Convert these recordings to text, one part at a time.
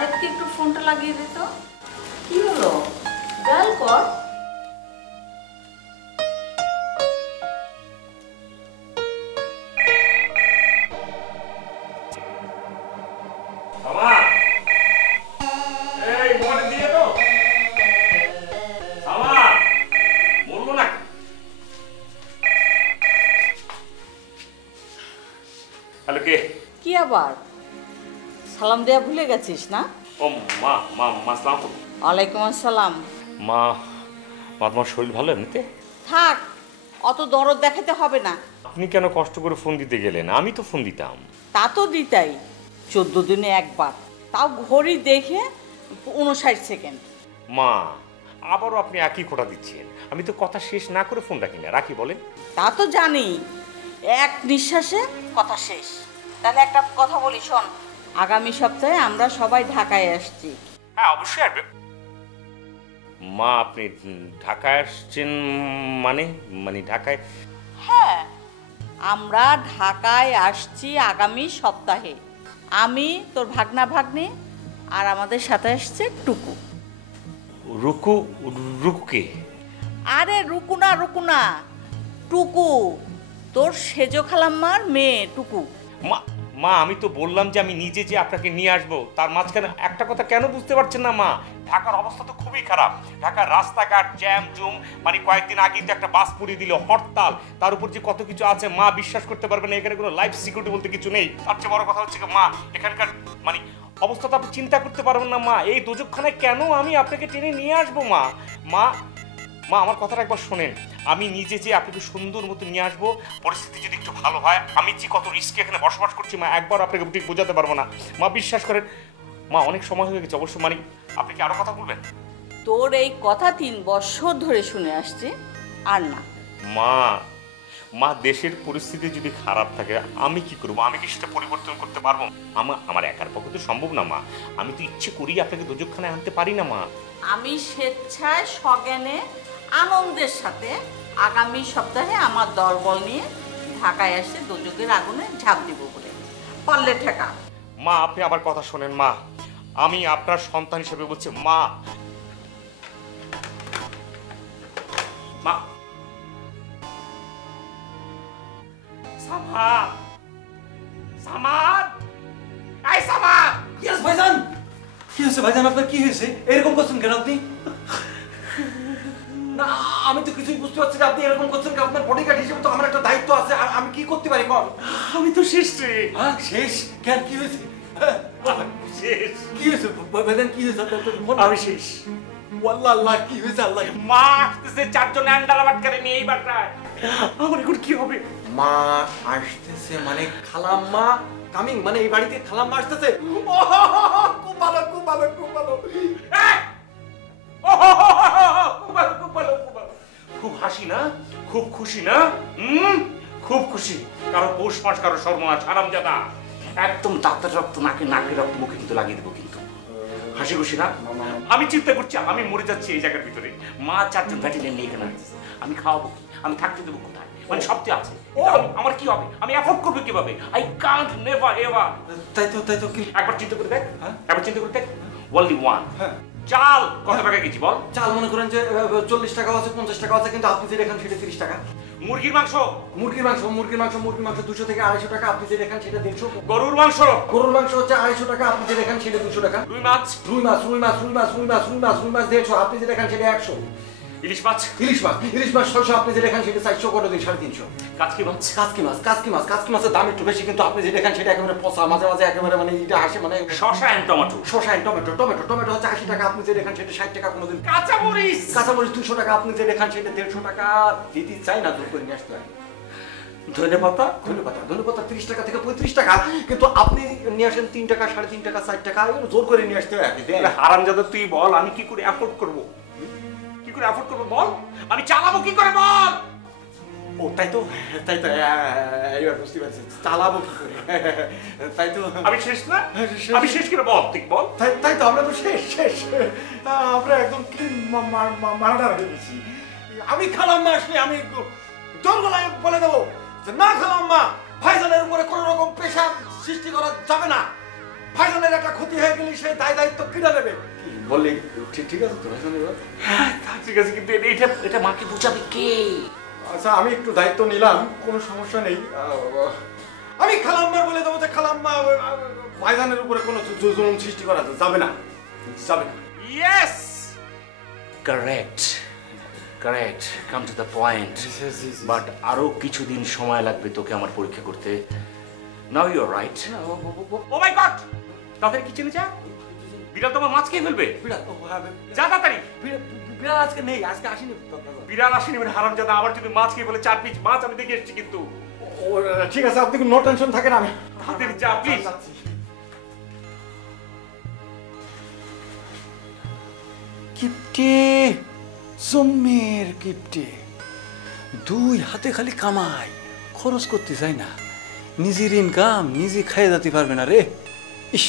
জাহেদকে একটু ফোনটা লাগিয়ে দে তো। কি হলো, ডায়াল কর। কি আবার সালাম দেয়া ভুলে গেছিস না? ও মা, মা মা আসসালামু আলাইকুম। ওয়ালাইকুম আসসালাম। মা, তোমার শরীর ভালো এমনিতে? থাক, অত দরদ দেখাতে হবে না। আপনি কেন কষ্ট করে ফোন দিতে গেলেন? আমি তো ফোন দিতাম। তা তো দিতাই, 14 দিনে একবার, তাও ঘড়ি দেখে 59 সেকেন্ড। মা, আবারও আপনি একই খোঁটা দিচ্ছেন। আমি তো কথা শেষ না করে ফোন রাখি না। রাখি বলেন? তা তো জানি, এক নিঃশ্বাসে কথা শেষ। তাহলে একটা কথা বলি শোন, আগামী সপ্তাহে আমরা সবাই ঢাকায় আসছি। হ্যাঁ, অবশ্যই আসবে। মা, আপনি ঢাকায় আসছেন মানে? মানে ঢাকায়? হ্যাঁ, আমরা ঢাকায় আসছি আগামী সপ্তাহে। আমি, তোর ভাগনা ভাগ্নি, আর আমাদের সাথে আসছে টুকু। রুকু? রুকুকে? আরে রুকু না, টুকু, তোর সেজো খালাম্মার মেয়ে টুকু। মা, মা আমি তো বললাম যে আমি নিজে যে আপনাকে নিয়ে আসবো, তার মাঝখানে একটা কথা কেন বুঝতে পারছেন না মা? ঢাকার অবস্থা তো খুবই খারাপ। ঢাকার রাস্তাঘাট জ্যাম জুম, মানে কয়েকদিন আগেই তো একটা বাস পুড়িয়ে দিল, হরতাল, তার উপর যে কত কিছু আছে মা বিশ্বাস করতে পারবে না। এখানে কোনো লাইফ সিকিউরিটি বলতে কিছু নেই। তার চেয়ে বড় কথা হচ্ছে মা, এখানকার মানে অবস্থা তো আপনি চিন্তা করতে পারবেন না মা। এই দোজকখানায় কেন আমি আপনাকে টেনে নিয়ে আসবো মা? মা, মা আমার কথাটা একবার শোনেন। আমি নিজে যে আপনাকে সুন্দর মতো নিয়ে আসবো, পরিস্থিতি যদি একটু ভালো হয়, আমি যে কত রিস্কে এখানে বসবাস করছি মা, একবার আপনাকে ঠিক বোঝাতে পারবো না মা, বিশ্বাস করেন মা। অনেক সময় হয়ে গেছে অবশ্য, মানে আপনি কি আরো কথা বলবেন? তোর এই কথা 3 বছর ধরে শুনে আসছি, আর না। মা, মা দেশের পরিস্থিতি যদি খারাপ থাকে আমি কি করবো? আমি কি সেটা পরিবর্তন করতে পারবো? আমার একার পক্ষে তো সম্ভব না মা। আমি তো ইচ্ছে করি আপনাকে দোজকখানায় আনতে পারি না মা। আমি স্বেচ্ছায় সজ্ঞানে আনন্দের সাথে আগামী সপ্তাহে আমার দলবল নিয়ে ঢাকায় এসে দোজকের আগুনে ঝাঁপ দিব বলে, পারলে ঠেকা। মা আপনি আমার কথা শোনেন মা, আমি আপনার সন্তান হিসেবে বলছি মা। মা, সামাদ, সামাদ, এই সামাদ। ইয়েস ভাইজান। কি হয়েছে ভাইজান, আপনার কি হয়েছে? এরকম করছেন কেন আপনি? না আমি তো কিছুই বুঝতে পারছি না, আপনি এরকম করছেন কেন? আপনার বডিগার্ড হিসেবে তো আমার একটা দায়িত্ব আছে, আমি কি করতে পারি বল? আমি তো শেষ রে। হ্যাঁ শেষ? কেন কি হয়েছে? শেষ। কি হয়েছে ভাইজান, কি হয়েছে আপনার? আমি শেষ। ওয়াল্লাহ আল্লাহ, কি হয়েছে আল্লাহ? মা আসতেছে 4 জন আন্ডারবাট করে নিয়ে এই বাটায়। আমার এখন কি হবে? মা আসতেছে মানে খালাম্মা কামিং, মানে এই বাড়িতে খালাম্মা আসতেছে। খুব ভালো খুব ভালো খুব ভালো। খুব হাসি না? খুব খুশি না? খুব খুশি। কারো পৌষ মাস, কারো সর্বনাশ, হারামজাদা। একদম দাঁতের রক্ত নাকে, নাকের রক্ত মুখে কিন্তু লাগিয়ে দেবো কিন্তু। হাসি খুশি না? আমি চিন্তা করছি আমি মরে যাচ্ছি এই জায়গার ভিতরে। মা 4 জন ব্যাটালিয়ন নিয়ে এখানে আসছে। আমি খাওয়াবো কি? আমি থাকতে দেবো কোথায়? মানে সব তো আছে, আমার কি হবে? আমি অ্যাফোর্ড করবো কিভাবে? I can't never ever. তাই তো কি একবার চিন্তা করে দেখ। হ্যাঁ একবার চিন্তা করে দেখ। Only one. হ্যাঁ চাল কত টাকা কেজি বল? চাল মনে করেন যে 40 টাকা আছে, 50 টাকা আছে, কিন্তু আপনি যে দেখেন সেটা 30 টাকা। মুরগির মাংস? মুরগির মাংস 200 থেকে 250 টাকা, আপনি যে দেখেন সেটা 150। গরুর মাংস? গরুর মাংস হচ্ছে 250 টাকা, আপনি যে দেখেন সেটা 200 টাকা। রুই মাছ? রুই মাছ 150, আপনি যে দেখেন সেটা 100। ইলিশ মাছ? ইলিশ মাছ 600, আপনি যে দেখেন সেটা 400 করে দিন 350। কাচকি মাছ? কাচকি মাছের দাম একটু বেশি, কিন্তু আপনি যে দেখেন সেটা একেবারে পচা, মাঝে মাঝে একেবারে মানে এটা আসে মানে। শসা এন্ড টমেটো? শসা এন্ড টমেটো হচ্ছে 80 টাকা, আপনি যে দেখেন সেটা 60 টাকা কোনোদিন। কাঁচামরিচ? 200 টাকা, আপনি যে দেখেন সেটা 150 টাকা। দিতে চাই না, জোর করে নিয়ে আসতে হয়। ধনেপাতা 30 টাকা থেকে 35 টাকা, কিন্তু আপনি নিয়ে আসেন 3 টাকা, 3.5 টাকা, 4 টাকা, জোর করে নিয়ে আসতে হয়। হারামজাদা তুই বল, আমি কি করে অ্যাফোর্ড করবো? কি করে অ্যাফোর্ড করবো বল? আমি চালাবো কি করে বল? ও তাই তো এবার বুঝতে পারছি, চালাবো কি করে। তাই তো আমি শেষ না? আমি শেষ করে বল, ঠিক বল। তাই তো আমরা তো শেষ। আমরা একদম ক্লিন মার্ডার হয়ে গেছি। আমি খালাম্মা আসলে আমি জোর গলায় বলে দেবো যে না খালাম্মা, ভাইজানের উপরে কোনো রকম প্রেশার সৃষ্টি করা যাবে না। ভাইজানের একটা ক্ষতি হয়ে গেলে সেই দায়িত্ব কিনা নেবে? বললি ঠিক আছে তো ভাইজান এবার? হ্যাঁ তা ঠিক আছে, কিন্তু এটা মাকে বোঝাবে কে? আচ্ছা আমি একটু দায়িত্ব নিলাম, কোনো সমস্যা নেই। আমি খালাম্মার বলে দেবো যে খালাম্মা ভাইজানের উপরে কোনো জুলুম সৃষ্টি করা যাবে না। Yes, correct, come to the point. But আরো কিছুদিন সময় লাগবে তোকে আমার পরীক্ষা করতে। Now you are right. Oh my God, তাদের কিচেনে যা, বিড়াল তোমার মাছ খেয়ে ফেলবে। যা তাড়াতাড়ি। বিড়াল আজকে নেই, আজকে আসেনি। বিড়াল আসেনি মানে হারামজাদা, আবার যদি মাছ খেয়ে ফেলে 4 পিস মাছ আমি দেখে এসেছি কিন্তু। ঠিক আছে, আপনি নো টেনশন থাকেন, আমি তাড়াতাড়ি যা প্লিজ। কিপটে, জম্মের কিপটে, 2 হাতে খালি কামাই, খরচ করতে চাই না। নিজের ইনকাম নিজে খাইয়ে যেতে পারবে না রে। ইস,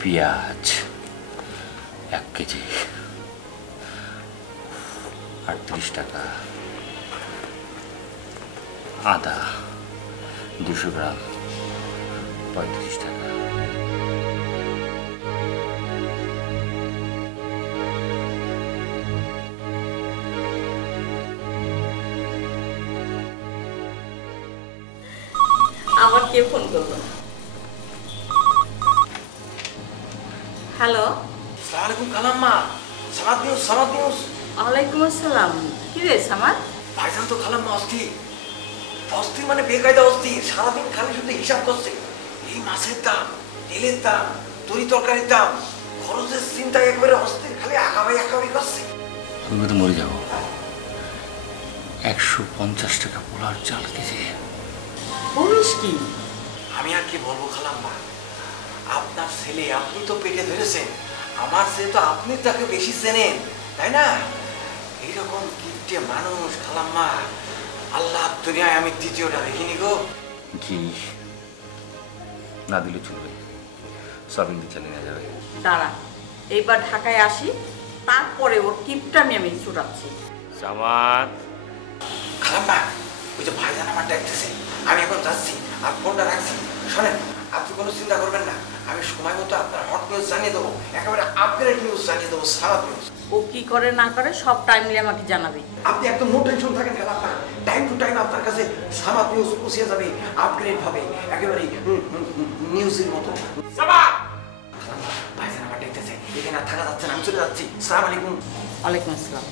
পেঁয়াজ 1 কেজি 38 টাকা, আদা 200 গ্রাম 35 টাকা। আবার কে ফোন করলো? হ্যালো, আসসালামু আলাইকুম খালাম্মা। সামাদ নিউজ। ওয়ালাইকুম আসসালাম। কি হয়েছে আমার? ভাইজান তো খালাম্মা অস্থির মানে বেকায়দা অস্থির। সারাদিন খালি শুধু হিসাব করছে। এই মাছের দাম, তেলের দাম, তরি তরকারির দাম, খরচের চিন্তায় একবারে অস্থির, খালি আঁকাবাই করছে। আমি তো মরে যাবো। 150 টাকা পোলার চাল কেজি। বলিস কি? আমি আর কি বলবো খালাম্মা, আপনার ছেলে, আপনি তো পেটে ধরেছেন, আমার ছেলে তো আপনি তাকে বেশি চেনেন, তাই না? এইরকম কিপটে মানুষ খালাম্মা আল্লাহ দুনিয়ায় আমি দ্বিতীয়টা দেখিনি গো। ঘি না দিলে চলবে, সয়াবিন দিয়ে চালিয়ে নেওয়া যাবে। দাঁড়া, এইবার ঢাকায় আসি, তারপরে ওর কিপটামি আমি ছুটাচ্ছি। সামাদ, খালাম্মা ওই যে ভাইজান আমার ডাকতেছে, আমি এখন যাচ্ছি আর ফোনটা রাখছি। শোনেন, আপনি কোনো চিন্তা করবেন না, আমি সময় মতো আপনার হট নিউজ জানিয়ে দেবো, একেবারে আপগ্রেড নিউজ জানিয়ে দেবো, সারা নিউজ। ও কি করে না করে সব টাইমলি আমাকে জানাবে। আপনি একদম নো টেনশন থাকেন খালাম্মা, টাইম টু টাইম আপনার কাছে সামাদ নিউজ পৌঁছে যাবে, আপগ্রেড হবে, একেবারে নিউজের মতো। সামাদ, খালাম্মা ভাইজান আমার ডাকতেছে, এখানে আর থাকা যাচ্ছে না, আমি চলে যাচ্ছি। আসসালামু আলাইকুম। ওয়ালাইকুম আসসালাম।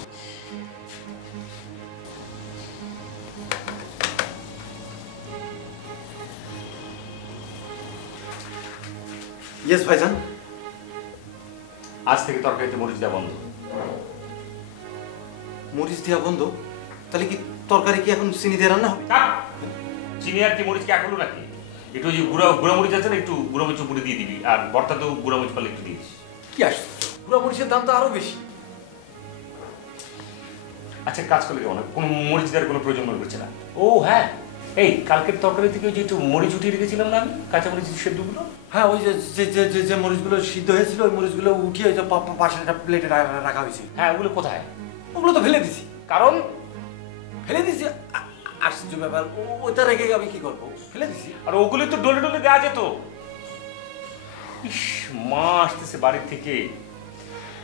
ইয়েস ভাইজান। আজ থেকে তরকারিতে মরিচ দেওয়া বন্ধ। মরিচ দেওয়া বন্ধ? তাহলে কি তরকারি কি এখন চিনি দিয়ে রান্না হবে? চিনি আর কি মরিচ কি এক হলো নাকি? একটু ওই যে গুঁড়া মরিচ আছে না, একটু গুঁড়া মরিচ উপরে দিয়ে দিবি, আর ভর্তা তো গুঁড়া মরিচ পালে একটু দিস। কি আসছে, পুরো মরিচের দাম তো আরো বেশি। আচ্ছা কাজ করলে কেমন, কোনো মরিচ দেওয়ার কোনো প্রয়োজন মনে করছে না। ও হ্যাঁ, এই কালকের তরকারি থেকে ওই যে একটু মরিচ উঠিয়ে রেখেছিলাম না আমি, কাঁচা মরিচ সেদ্ধগুলো। হ্যাঁ, ওই যে মরিচগুলো সিদ্ধ হয়েছিল, ওই মরিচগুলো উঠিয়ে ওই যে পাশে একটা প্লেটে রাখা হয়েছে। হ্যাঁ, ওগুলো কোথায়? ওগুলো তো ফেলে দিছি। কারণ ফেলে দিছি, আশ্চর্য ব্যাপার, ওটা রেখে আমি কি করবো, ফেলে দিছি। আর ওগুলো তো ডলে ডলে দেওয়া যেত। ইস, মা আসতেছে বাড়ির থেকে,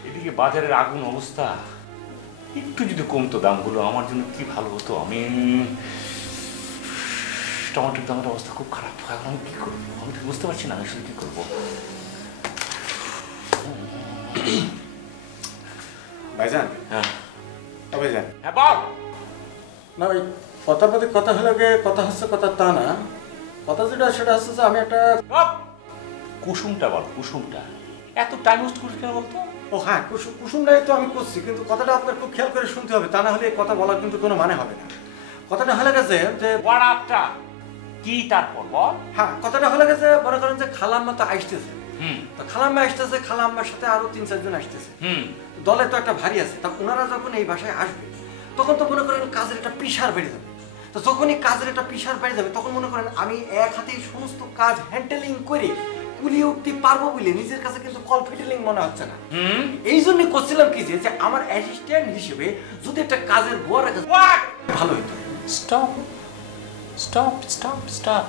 এদিকে বাজারের আগুন অবস্থা, একটু যদি কমতো দামগুলো আমার জন্য কি ভালো হতো। আমি টমেটোর দামের অবস্থা খুব খারাপ, এখন আমি কি করবো, আমি তো বুঝতে পারছি না আমি আসলে কি করবো। ভাইজান, হ্যাঁ ভাইজান, হ্যাঁ বল। না ওই কথার প্রতি কথা হলে কথা হচ্ছে কথা তা না, কথা যেটা সেটা হচ্ছে যে আমি একটা কুসুমটা বল, কুসুমটা এত টাইম ওয়েস্ট করিস কেন বলতো? ও হ্যাঁ, কুসুমটাই তো আমি করছি, কিন্তু কথাটা আপনার খুব খেয়াল করে শুনতে হবে, তা না হলে এই কথা বলার কিন্তু কোনো মানে হবে না। কথাটা হলে গেছে যে ওয়াড়াপটা কি, তারপর বল। হ্যাঁ, কথাটা হলে গেছে, মনে করেন যে খালাম্মা তো আসতেছে, হুম তো খালাম্মা আসতেছে, খালাম্মার সাথে আরো 3-4 জন আসতেছে, হুম দলে তো একটা ভারী আছে, তা ওনারা যখন এই বাসায় আসবে তখন তো মনে করেন কাজের একটা প্রেশার বেড়ে যাবে। তো তো যখনই কাজের একটা প্রেশার বেড়ে যাবে তখন মনে করেন আমি এক হাতে সমস্ত কাজ হ্যান্ডেলিং করে কুলিয়ে উঠতে পারবো বলে নিজের কাছে কিন্তু কনফিডেন্ট মনে হচ্ছে না। এই জন্য করছিলাম কি যে আমার অ্যাসিস্ট্যান্ট হিসেবে যদি একটা কাজের বুয়া রাখা ভালো হতো। Stop stop stop stop.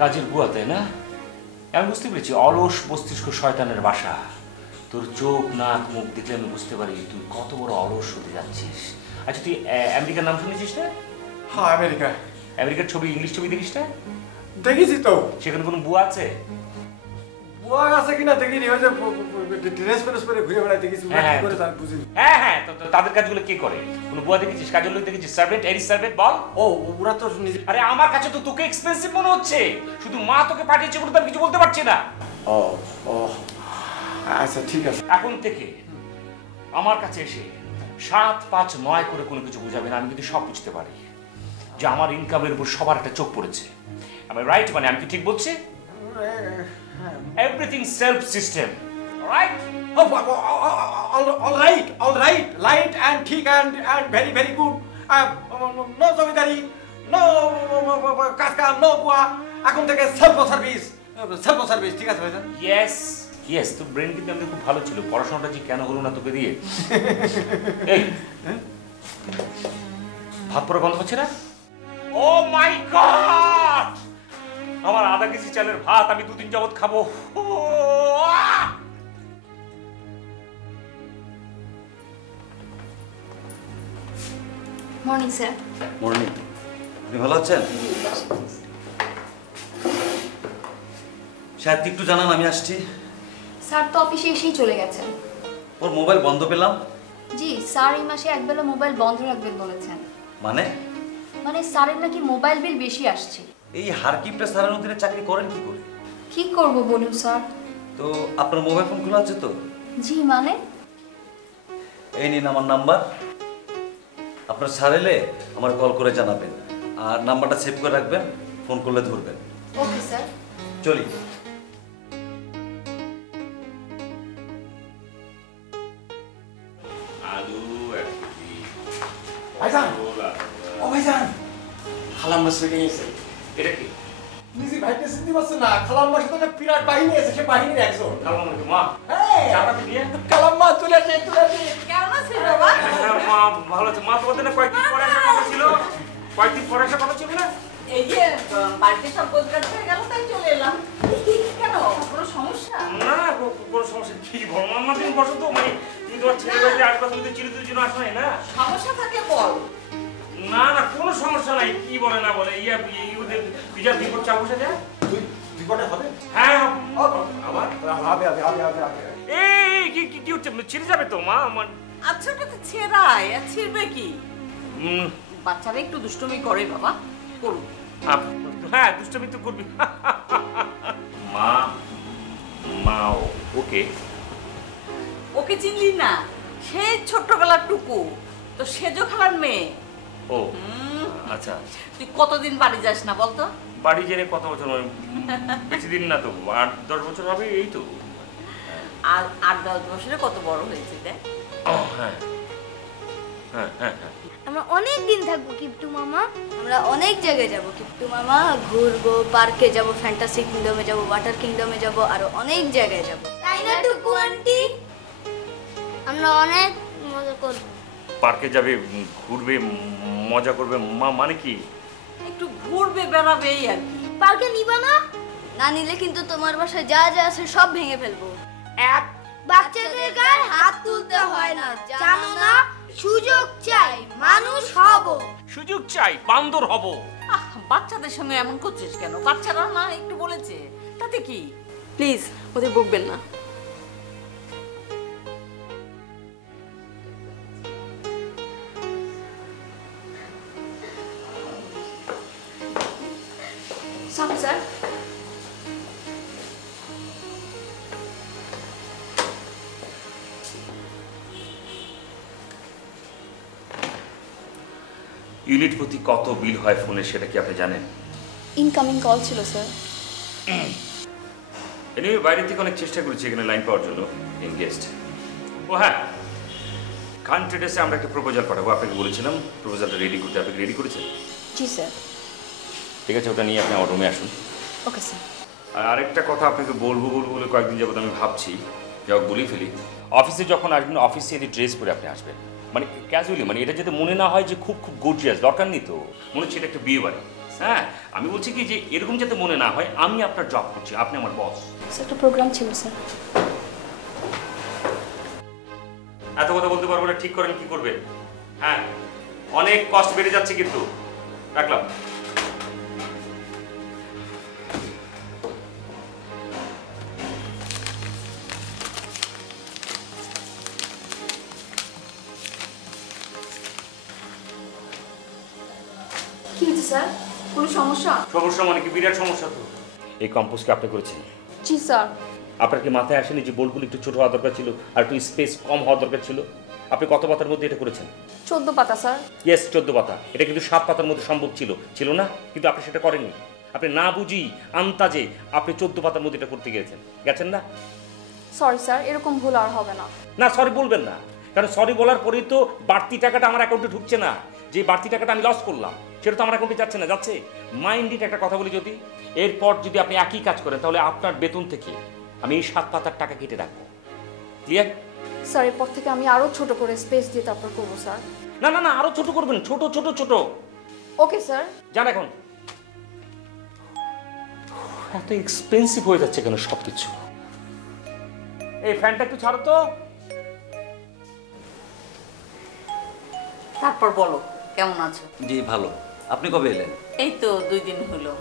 কাজের বুয়া, তাই না? আমি বুঝতে পেরেছি, অলস মস্তিষ্ক শয়তানের বাসা। তোর চোখ নাক মুখ দেখলে আমি বুঝতে পারি তুই কত বড় অলস হতে যাচ্ছিস। আচ্ছা, তুই আমেরিকার নাম শুনেছিস না? হ্যাঁ, আমেরিকা। আমেরিকার ছবি, ইংলিশ ছবি দেখিস না? দেখেছি তো। সেখানে কোনো বুয়া আছে? বুয়া আছে কিনা দেখিনি, ওই যে ড্রেস ফ্রেস পরে ঘুরে বেড়ায় দেখেছি। হ্যাঁ করে তার বুঝিনি। হ্যাঁ হ্যাঁ, তো তাদের কাজগুলো কে করে? কোনো বুয়া দেখেছিস? কাজের লোক দেখেছিস? সার্ভেন্ট, এরি সার্ভেন্ট বল। ও, ওরা তো নিজে। আরে আমার কাছে তো তোকে এক্সপেন্সিভ মনে হচ্ছে, শুধু মা তোকে পাঠিয়েছে বলে তো আমি কিছু বলতে পারছি না। ও ও, আচ্ছা ঠিক আছে। এখন থেকে আমার কাছে এসে 7, 5, 9 করে কোনো কিছু বুঝাবে না। আমি কিন্তু সব বুঝতে পারি যে আমার ইনকামের উপর সবার একটা চোখ পড়েছে। আমি রাইট? মানে আমি কি ঠিক বলছি? Everything self system, right? All right, light and ঠিক and very very good. No zamindari, no কাজ কাম, no বুয়া। এখন থেকে সেলফ সার্ভিস, ঠিক আছে ভাইজান? ইয়েস, তোর ব্রেন কিন্তু আমাদের খুব ভালো ছিল। পড়াশোনাটা যে কেন হলো না তোকে দিয়ে? এই ভাত পড়া গন্ধ হচ্ছে না? ও মাই গড, আমার আধা কেজি চালের ভাত আমি 2 দিন যাবত খাবো। Morning sir. মর্নিং। আপনি ভালো আছেন? সাহেব একটু জানান, আমি আসছি। স্যার তো অফিসে এসেই চলে গেছেন। ওর মোবাইল বন্ধ পেলাম। জি স্যার এই মাসে একবেলা মোবাইল বন্ধ রাখবেন বলেছেন। মানে স্যারের নাকি মোবাইল বিল বেশি আসছে। এই হারকিপটা স্যারের অধীনে চাকরি করেন কি করে? কি করব বলুন স্যার? তো আপনার মোবাইল ফোন খোলা আছে তো? জি এই নিন আমার নাম্বার। আপনার স্যার এলে আমার কল করে জানাবেন, আর নাম্বারটা সেভ করে রাখবেন, ফোন করলে ধরবেন। Okay sir. চলি। ভাইজান, ও ভাইজান, খালাম্মা সেটে গেছে। এটা কি? নিজে ভাইকে চিনতে পারছে না? খালাম্মার সাথে একটা বিরাট বাহিনী আছে, সে বাহিনীর একজন। মা, হ্যাঁ, চাটা দিয়ে খালাম্মা চলে আসে। কেমন আছিস বাবা? মা ভালো আছে। মা তোমাদের না কয়েকদিন পরে একটা কথা ছিল? কয়েকদিন পরে একটা কথা ছিল না? এই যে বাড়িতে সব গোছগাছ হয়ে গেল তাই চলে এলাম। কেন, কোনো সমস্যা? না, কোনো সমস্যা কি বল। আমার দিন বসো তো, মানে তুমি তোমার ছেলে বাড়িতে আসবা, তুমি তো চিরদিনের জন্য আসো না। সমস্যা থাকে বল। না না, কোনো সমস্যা নাই। কি বলে না বলে, ওদের পিজার বিপদ চা বসে যায়। বিপদে হবে? হ্যাঁ, আবার হবে। এই কি হচ্ছে? ছিঁড়ে যাবে তো মা আমার। আচ্ছা, ওটা তো ছেঁড়ায়, আর ছিঁড়বে কি? বাচ্চারা একটু দুষ্টুমি করে বাবা, করুন। হ্যাঁ, দুষ্টুমি তো করবি। মা ওকে ওকে চিনলি না? সেই ছোট্টবেলার টুকু তো সেজো খালার মেয়ে। ও আচ্ছা। তুই কতদিন বাড়ি যাস না বলতো? বাড়ি জেনে কত বছর? বেশি দিন না তো, 8-10 বছর হবে। এই তো। আর 8-10 বছরে কত বড় হয়েছে দেখ। হ্যাঁ হ্যাঁ হ্যাঁ হ্যাঁ। আমরা অনেক দিন থাকবো কিপ্টু মামা। আমরা অনেক জায়গায় যাব কিপ্টু মামা, ঘুরবো, পার্কে যাব, ফ্যান্টাসি কিংডমে যাব, ওয়াটার কিংডমে যাব, আরো অনেক জায়গায় যাব। তাই না টুকু আন্টি? আমরা অনেক মজা করব। পার্কে যাবে, ঘুরবে, মজা করবে। মা মানে কি? একটু ঘুরবে, বেড়াবে, এই আর কি। পার্কে নিবা না? না নিলে কিন্তু তোমার বাসায় যা যা আছে সব ভেঙে ফেলবো। বাচ্চাদের গায়ে হাত তুলতে হয় না, জানো না? সুযোগ চাই, মানুষ হব। সুযোগ চাই, বান্দর হব। বাচ্চাদের সঙ্গে এমন করছিস কেন? বাচ্চারা না একটু বলেছে, তাতে কি? প্লিজ ওদের বকবেন না। স্যার ইউনিট প্রতি কত বিল হয় ফোনে, সেটা কি আপনি জানেন? ইনকামিং কল ছিল স্যার। এনিওয়ে, বাইরে থেকে অনেক চেষ্টা করেছি এখানে লাইন পাওয়ার জন্য, এনগেজড। ও হ্যাঁ, খান ট্রেডার্সে আমরা একটা প্রপোজাল পাঠাবো, আপনাকে বলেছিলাম প্রপোজালটা রেডি করতে, আপনি রেডি করেছেন? জি স্যার। ঠিক আছে, ওটা নিয়ে আপনি আমার রুমে আসুন। Okay sir. আর আরেকটা কথা আপনাকে বলবো বলে কয়েকদিন যাবত আমি ভাবছি, যাও বলেই ফেলি। অফিসে যখন আসবেন অফিসিয়ালি ড্রেস পরে আপনি আসবেন, মানে ক্যাজুয়ালি, মানে এটা যাতে মনে না হয় যে খুব খুব গর্জিয়াস, দরকার নেই তো, মনে হচ্ছে এটা একটা বিয়ে বাড়ি। হ্যাঁ, আমি বলছি কি যে এরকম যাতে মনে না হয় আমি আপনার জব করছি, আপনি আমার বস। স্যার একটা প্রোগ্রাম ছিল স্যার। এত কথা বলতে পারবো না, ঠিক করেন কি করবে। হ্যাঁ, অনেক কষ্ট বেড়ে যাচ্ছে কিন্তু। রাখলাম। কি হয়েছে স্যার, কোনো সমস্যা? সমস্যা মানে কি, বিরাট সমস্যা তো। এই কম্পোজকে আপনি করেছেন? জি স্যার। আপনার কি মাথায় আসেনি যে বোল্টগুলো একটু ছোট হওয়া দরকার ছিল, আর একটু স্পেস কম হওয়া দরকার ছিল? আপনি কত পাতার মধ্যে এটা করেছেন? 14 পাতা স্যার। ইয়েস, 14 পাতা। এটা কিন্তু 7 পাতার মধ্যে সম্ভব ছিল না? কিন্তু আপনি সেটা করেননি। আপনি না বুঝি আন্তাজে আপনি 14 পাতার মধ্যে এটা করতে গেছেন না? সরি স্যার, এরকম ভুল আর হবে না। না, সরি বলবেন না, কারণ সরি বলার পরেই তো বাড়তি টাকাটা আমার অ্যাকাউন্টে ঢুকছে না। যে বাড়তি টাকাটা আমি লস করলাম সেটা তো আমার অ্যাকাউন্টে যাচ্ছে না, যাচ্ছে। মাইন্ডেড একটা কথা বলি, যদি এরপর যদি আপনি একই কাজ করেন তাহলে আপনার বেতন থেকে আমি এই 7 পাতার টাকা কেটে রাখবো। ক্লিয়ার? স্যার এরপর থেকে আমি আরো ছোট করে স্পেস দিয়ে তারপর করবো স্যার। না, আরো ছোট করবেন, ছোট ছোট ছোট। Okay sir. যান এখন। এত এক্সপেন্সিভ হয়ে যাচ্ছে কেন সবকিছু? এই ফ্যানটা একটু ছাড়ো তো। তারপর বলো কেমন আছো? জি ভালো। আপনি কবে এলেন? এই তো 2 দিন হলো।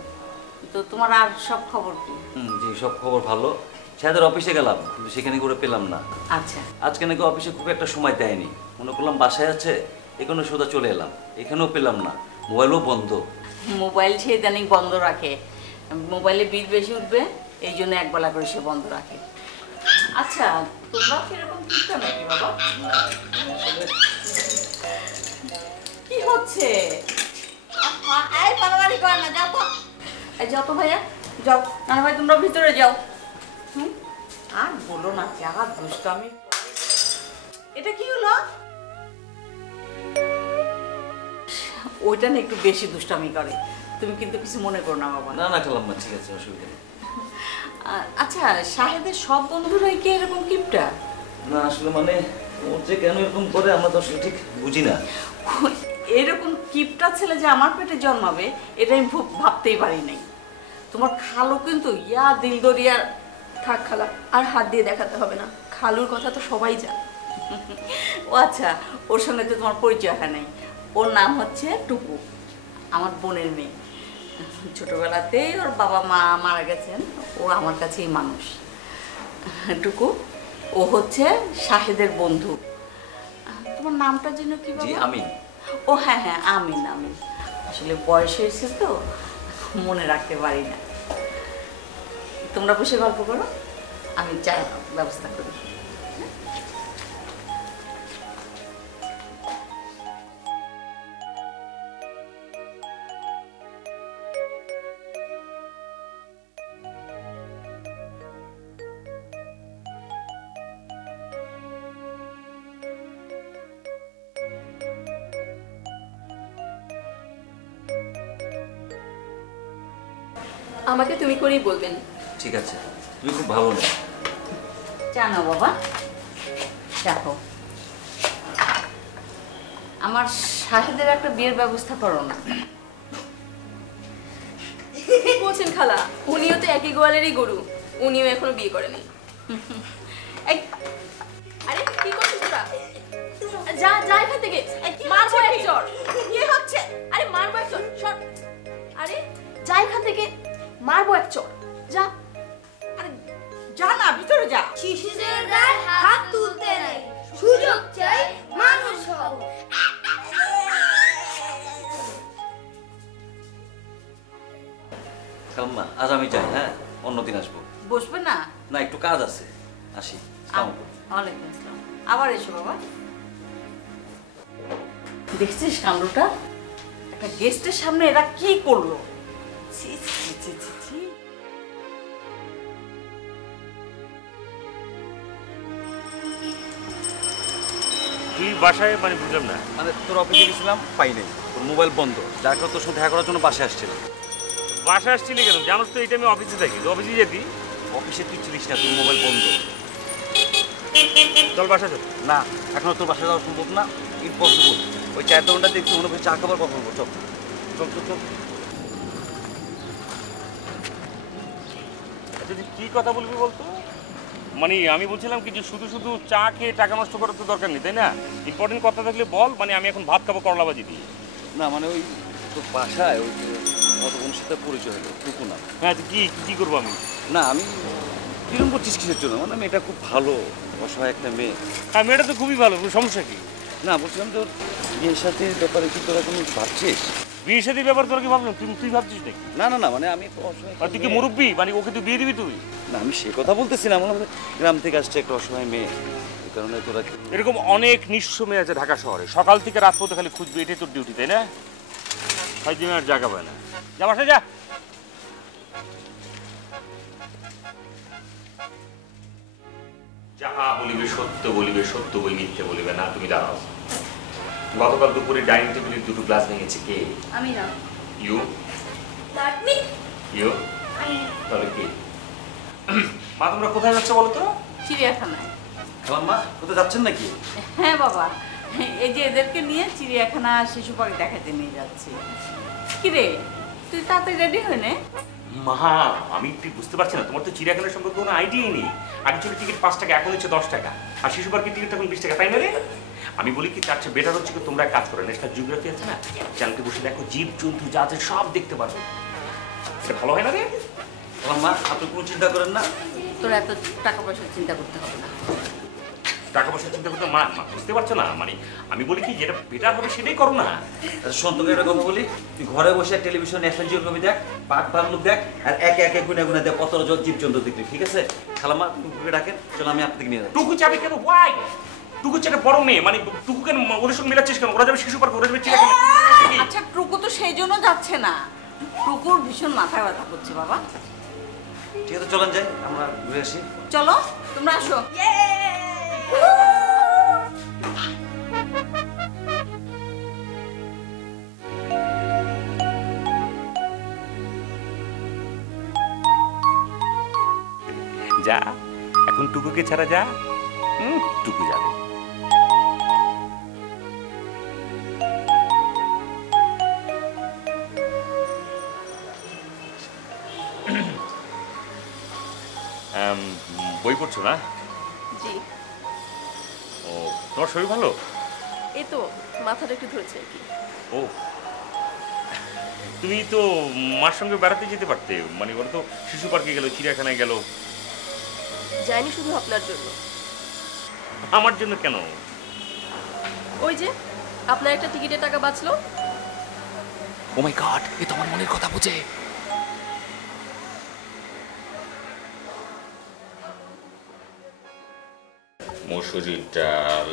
তো তোমার আর সব খবর কি? জি সব খবর ভালো। সাহেদের অফিসে গেলাম কিন্তু সেখানে করে পেলাম না। আচ্ছা। আজকে নাকি অফিসে খুব একটা সময় দেয়নি, মনে করলাম বাসায় আছে, এখানে সোজা চলে এলাম, এখানেও পেলাম না, মোবাইলও বন্ধ। মোবাইল সে ইদানিং বন্ধ রাখে, মোবাইলে বিল বেশি উঠবে এই জন্য একবেলা করে সে বন্ধ রাখে। আচ্ছা, তোমরা কিরকম কিনতে নাকি বাবা? কি হচ্ছে? এই পারাবারি করে না, যাও তো। এই যাও তো ভাইয়া, যাও। না ভাই তোমরা ভিতরে যাও। আর বলো না, যা দুষ্টামি। এটা কি হলো? ওইটা না একটু বেশি দুষ্টামি করে, তুমি কিন্তু কিছু মনে করো না বাবা। না খেলাম না, ঠিক আছে, অসুবিধা নেই। আচ্ছা, শাহেদের সব বন্ধুরাই কি এরকম কিপটা? না আসলে মানে ওর যে কেন এরকম করে আমরা তো আসলে ঠিক বুঝি না। এরকম কিপটা ছেলে যে আমার পেটে জন্মাবে এটা আমি ভাবতেই পারি নাই। তোমার খালু কিন্তু ইয়া দিলদরিয়ার। থাক খালা, আর হাত দিয়ে দেখাতে হবে না, খালুর কথা তো সবাই জানে। ও আচ্ছা, ওর সঙ্গে তো তোমার পরিচয় হয় নাই। ওর নাম হচ্ছে টুকু, আমার বোনের মেয়ে। ছোটবেলাতেই ওর বাবা মা মারা গেছেন, ও আমার কাছেই মানুষ। টুকু, ও হচ্ছে শাহেদের বন্ধু। তোমার নামটা যেন কি জি বাবা? আমিন। ও হ্যাঁ, আমিন। আসলে বয়স হয়েছে তো মনে রাখতে পারি না। তোমরা বসে গল্প করো, আমি চা ব্যবস্থা করি। আমাকে তুমি করেই বলবেন। ঠিক আছে, তুমি খুব ভালো না। চা নাও বাবা, দেখো আমার শাহেদের একটা বিয়ের ব্যবস্থা করো না। কি বলছেন খালা? উনিও তো একই গোয়ালেরই গরু, উনিও এখনো বিয়ে করেনি। আরে কি করছিস তোরা? যা এখান থেকে, মারবো এক চড়। কি হচ্ছে? আরে মারবো এক চড়, সর। আরে যা এখান থেকে, মারবো এক চড়, যা। আরে যা না, ভিতরে যা। শিশুদের গায়ে হাত তুলতে নেই, সুযোগ চাই মানুষ হও। খালাম্মা আজ আমি যাই, হ্যাঁ অন্যদিন আসবো। বসবে না? না একটু কাজ আছে, আসি। আসসালামু আলাইকুম। ওয়ালাইকুম আসসালাম। আবার এসো বাবা। দেখছিস কাণ্ডটা? একটা গেস্টের সামনে এরা কি করলো? ছি ছি ছি ছি ছি। তুই বাসায় মানে বুঝলাম না। মানে তোর অফিসে গেছিলাম, পাই নাই, তোর মোবাইল বন্ধ, যার কারণে তোর সাথে দেখা করার জন্য বাসায় আসছিলাম। বাসায় আসছিলি কেন? জানোস তো এটা আমি অফিসে থাকি, তো অফিসে যেতি। অফিসে তুই ছিলিস না, তোর মোবাইল বন্ধ। চল বাসা চল। না, এখনো তোর বাসায় যাওয়া সম্ভব না, ইম্পসিবল। ওই চায়ের দোকানটা দেখছি, মনে হচ্ছে চা খাবার কথা বলবো। চল চল চল চল। আচ্ছা তুই কি কথা বলবি বলতো? মানে আমি বলছিলাম কি যে শুধু শুধু চা খেয়ে টাকা নষ্ট করার তো দরকার নেই, তাই না? ইম্পর্টেন্ট কথা থাকলে বল, মানে আমি এখন ভাত খাবো করলাবাজি দিয়ে। না মানে ওই তোর বাসায় ওই হয়তো কোনো সাথে পরিচয় হলো, টুকু না। হ্যাঁ কি কি করবো আমি? না আমি কিরম করছিস কিসের জন্য? মানে মেয়েটা খুব ভালো, অসহায় একটা মেয়ে। হ্যাঁ মেয়েটা তো খুবই ভালো, সমস্যা কি? না বলছিলাম তোর বিয়ের সাথে ব্যাপারে কি তোরা কোনো ভাবছিস? বিয়ের সাথে ব্যাপার তোরা কি ভাবছিস? তুই ভাবছিস নাকি? না না না, মানে আমি তো অসহায়। আর তুই কি মুরব্বী? মানে ওকে তুই বিয়ে দিবি তুই? না আমি সে কথা বলতেছি না, মানে গ্রাম থেকে আসছে একটা অসহায় মেয়ে, এই কারণে তোরা কি। এরকম অনেক নিঃস্ব মেয়ে আছে ঢাকা শহরে, সকাল থেকে রাত পর্যন্ত খালি খুঁজবি, এটাই তোর ডিউটি, তাই না? হয় তুমি আর জায়গা পায় না। যা বাসায় যা। যাহা বলিবে সত্য বলিবে, সত্য বই মিথ্যে বলিবে না। তুমি দাঁড়াও। গতকাল দুপুরে ডাইনিং টেবিলে দুটো গ্লাস ভেঙেছে কে? আমি না। ইউ? ইউ? তাহলে কি? মা তোমরা কোথায় যাচ্ছ বলো তো? চিড়িয়াখানায়। মা কোথায় যাচ্ছেন নাকি? হ্যাঁ বাবা, এই যে এদেরকে নিয়ে চিড়িয়াখানা শিশু পাখি দেখাতে নিয়ে যাচ্ছি। কিরে তুই তাড়াতাড়ি রেডি হয়ে নে। মা আমি ঠিক বুঝতে পারছি না, তোমার তো চিড়িয়াখানার সম্পর্কে কোনো আইডিয়াই নেই। আগে ছিল টিকিট 5 টাকা, এখন হচ্ছে 10 টাকা, আর শিশু পার্কের টিকিট এখন 20 টাকা, তাই না রে? আমি বলি কি তার চেয়ে বেটার হচ্ছে কি তোমরা কাজ করো, ন্যাশনাল জিওগ্রাফি আছে না, চ্যানেলটি বসে দেখো, জীব জন্তু যা আছে সব দেখতে পারবে। এটা ভালো হয় না রে? মা আপনি কোনো চিন্তা করেন না, তোর এত টাকা পয়সার চিন্তা করতে হবে না। টাকা পয়সা চিন্তা করতে মা বুঝতে পারছো না, মানে আমি বলি কি যেটা বেটার হবে সেটাই করো না। আচ্ছা তোকে একটা কথা বলি, তুই ঘরে বসে টেলিভিশন ন্যাশনাল জিওগ্রাফি দেখ, বাঘ ভাল্লুক দেখ, আর একে একে গুনে গুনে দেখ কত জীবজন্তু দেখবি, ঠিক আছে? খালাম্মা টুকুকে ডাকেন, চলো আমি আপনাকে নিয়ে যাচ্ছি। টুকু যাবে কেন? ওয়াই? টুকু হচ্ছে একটা বড় মেয়ে, মানে টুকু কেন ওদের সঙ্গে মিলাচ্ছিস কেন? ওরা যাবে শিশু পার্ক, ওরা যাবে চিড়িয়াখানা। আচ্ছা টুকু তো সেই জন্য যাচ্ছে না, টুকুর ভীষণ মাথায় ব্যথা করছে বাবা। ঠিক আছে চলেন যাই, আমরা ঘুরে আসি। চলো তোমরা আসো। যা এখন টুকুকে ছাড়া যা। টুকু যাবে। বই পড়ছো না? জি। ও তোমার শরীর ভালো? এই তো মাথাটা একটু ধরেছে আর কি। ও তুমি তো মার সঙ্গে বেড়াতে যেতে পারতে, মানে ওরা তো শিশু পার্কে গেল, চিড়িয়াখানায় গেল। যাইনি শুধু আপনার জন্য। আমার জন্য কেন? ওই যে আপনার একটা টিকিটের টাকা বাঁচলো। ও মাই গড, এ তো আমার মনের কথা বুঝে। মসুরির ডাল,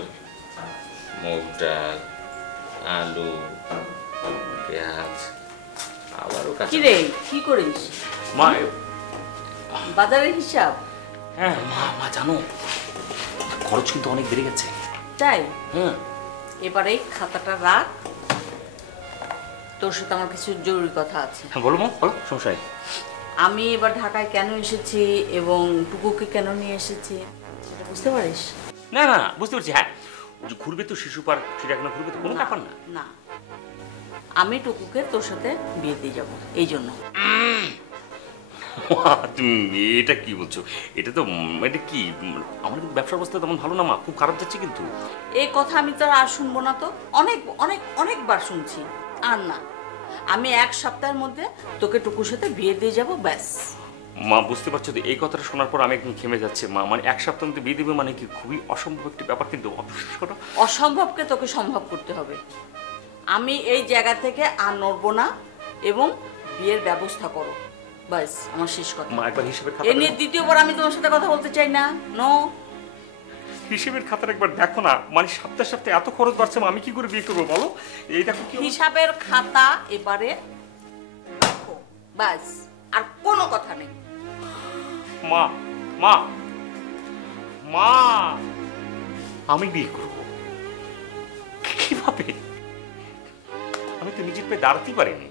মুগ ডাল, আলু, পেঁয়াজ, আবারও কাঁচা। কিরে কি করিস? মা বাজারের হিসাব? হ্যাঁ মা জানো খরচ কিন্তু অনেক বেড়ে গেছে। তাই? হ্যাঁ। এবারে খাতাটা রাখ, তোর সাথে আমার কিছু জরুরি কথা আছে। হ্যাঁ বলো মা, বলো, সমস্যা নেই। আমি এবার ঢাকায় কেন এসেছি এবং টুকুকে কেন নিয়ে এসেছি সেটা বুঝতে পারিস? না না বুঝতে পারছি। হ্যাঁ যে ঘুরবে তো শিশু পার্ক, চিড়িয়াখানা ঘুরবে তো, কোনো ব্যাপার না। না, আমি টুকুকে তোর সাথে বিয়ে দিয়ে যাবো এই জন্য। তুমি এটা কি বলছো? এটা তো এটা কি, আমার কিন্তু ব্যবসার অবস্থা তেমন ভালো না মা, খুব খারাপ যাচ্ছে কিন্তু। এই কথা আমি তো আর শুনবো না, তো অনেক অনেক অনেকবার শুনছি। আর না, আমি 1 সপ্তাহের মধ্যে তোকে টুকুর সাথে বিয়ে দিয়ে যাব, ব্যাস। মা বুঝতে পারছো তো, এই কথাটা শোনার পর আমি একদম থেমে যাচ্ছে মা। মানে 1 সপ্তাহের মধ্যে বিয়ে দেবে মানে কি খুবই অসম্ভব একটি ব্যাপার, কিন্তু অবিশ্বাস করো। অসম্ভবকে তোকে সম্ভব করতে হবে। আমি এই জায়গা থেকে আর নড়বো না এবং বিয়ের ব্যবস্থা করো, ব্যাস আমার শেষ কথা। মা একবার হিসেবের এ খাতা নিয়ে দ্বিতীয়বার আমি তোমার সাথে কথা বলতে চাই না। নো, হিসেবের খাতাটা একবার দেখো না, মানে সপ্তাহে সপ্তাহে এত খরচ বাড়ছে মা, আমি কি করে বিয়ে করবো বলো? এই দেখো কি হিসাবের খাতা এবারে রাখো, ব্যাস, আর কোনো কথা নেই। মা মা মা আমি বিয়ে করব। কিভাবে? আমি তো নিজের পায়ে দাঁড়াতেই পারিনি।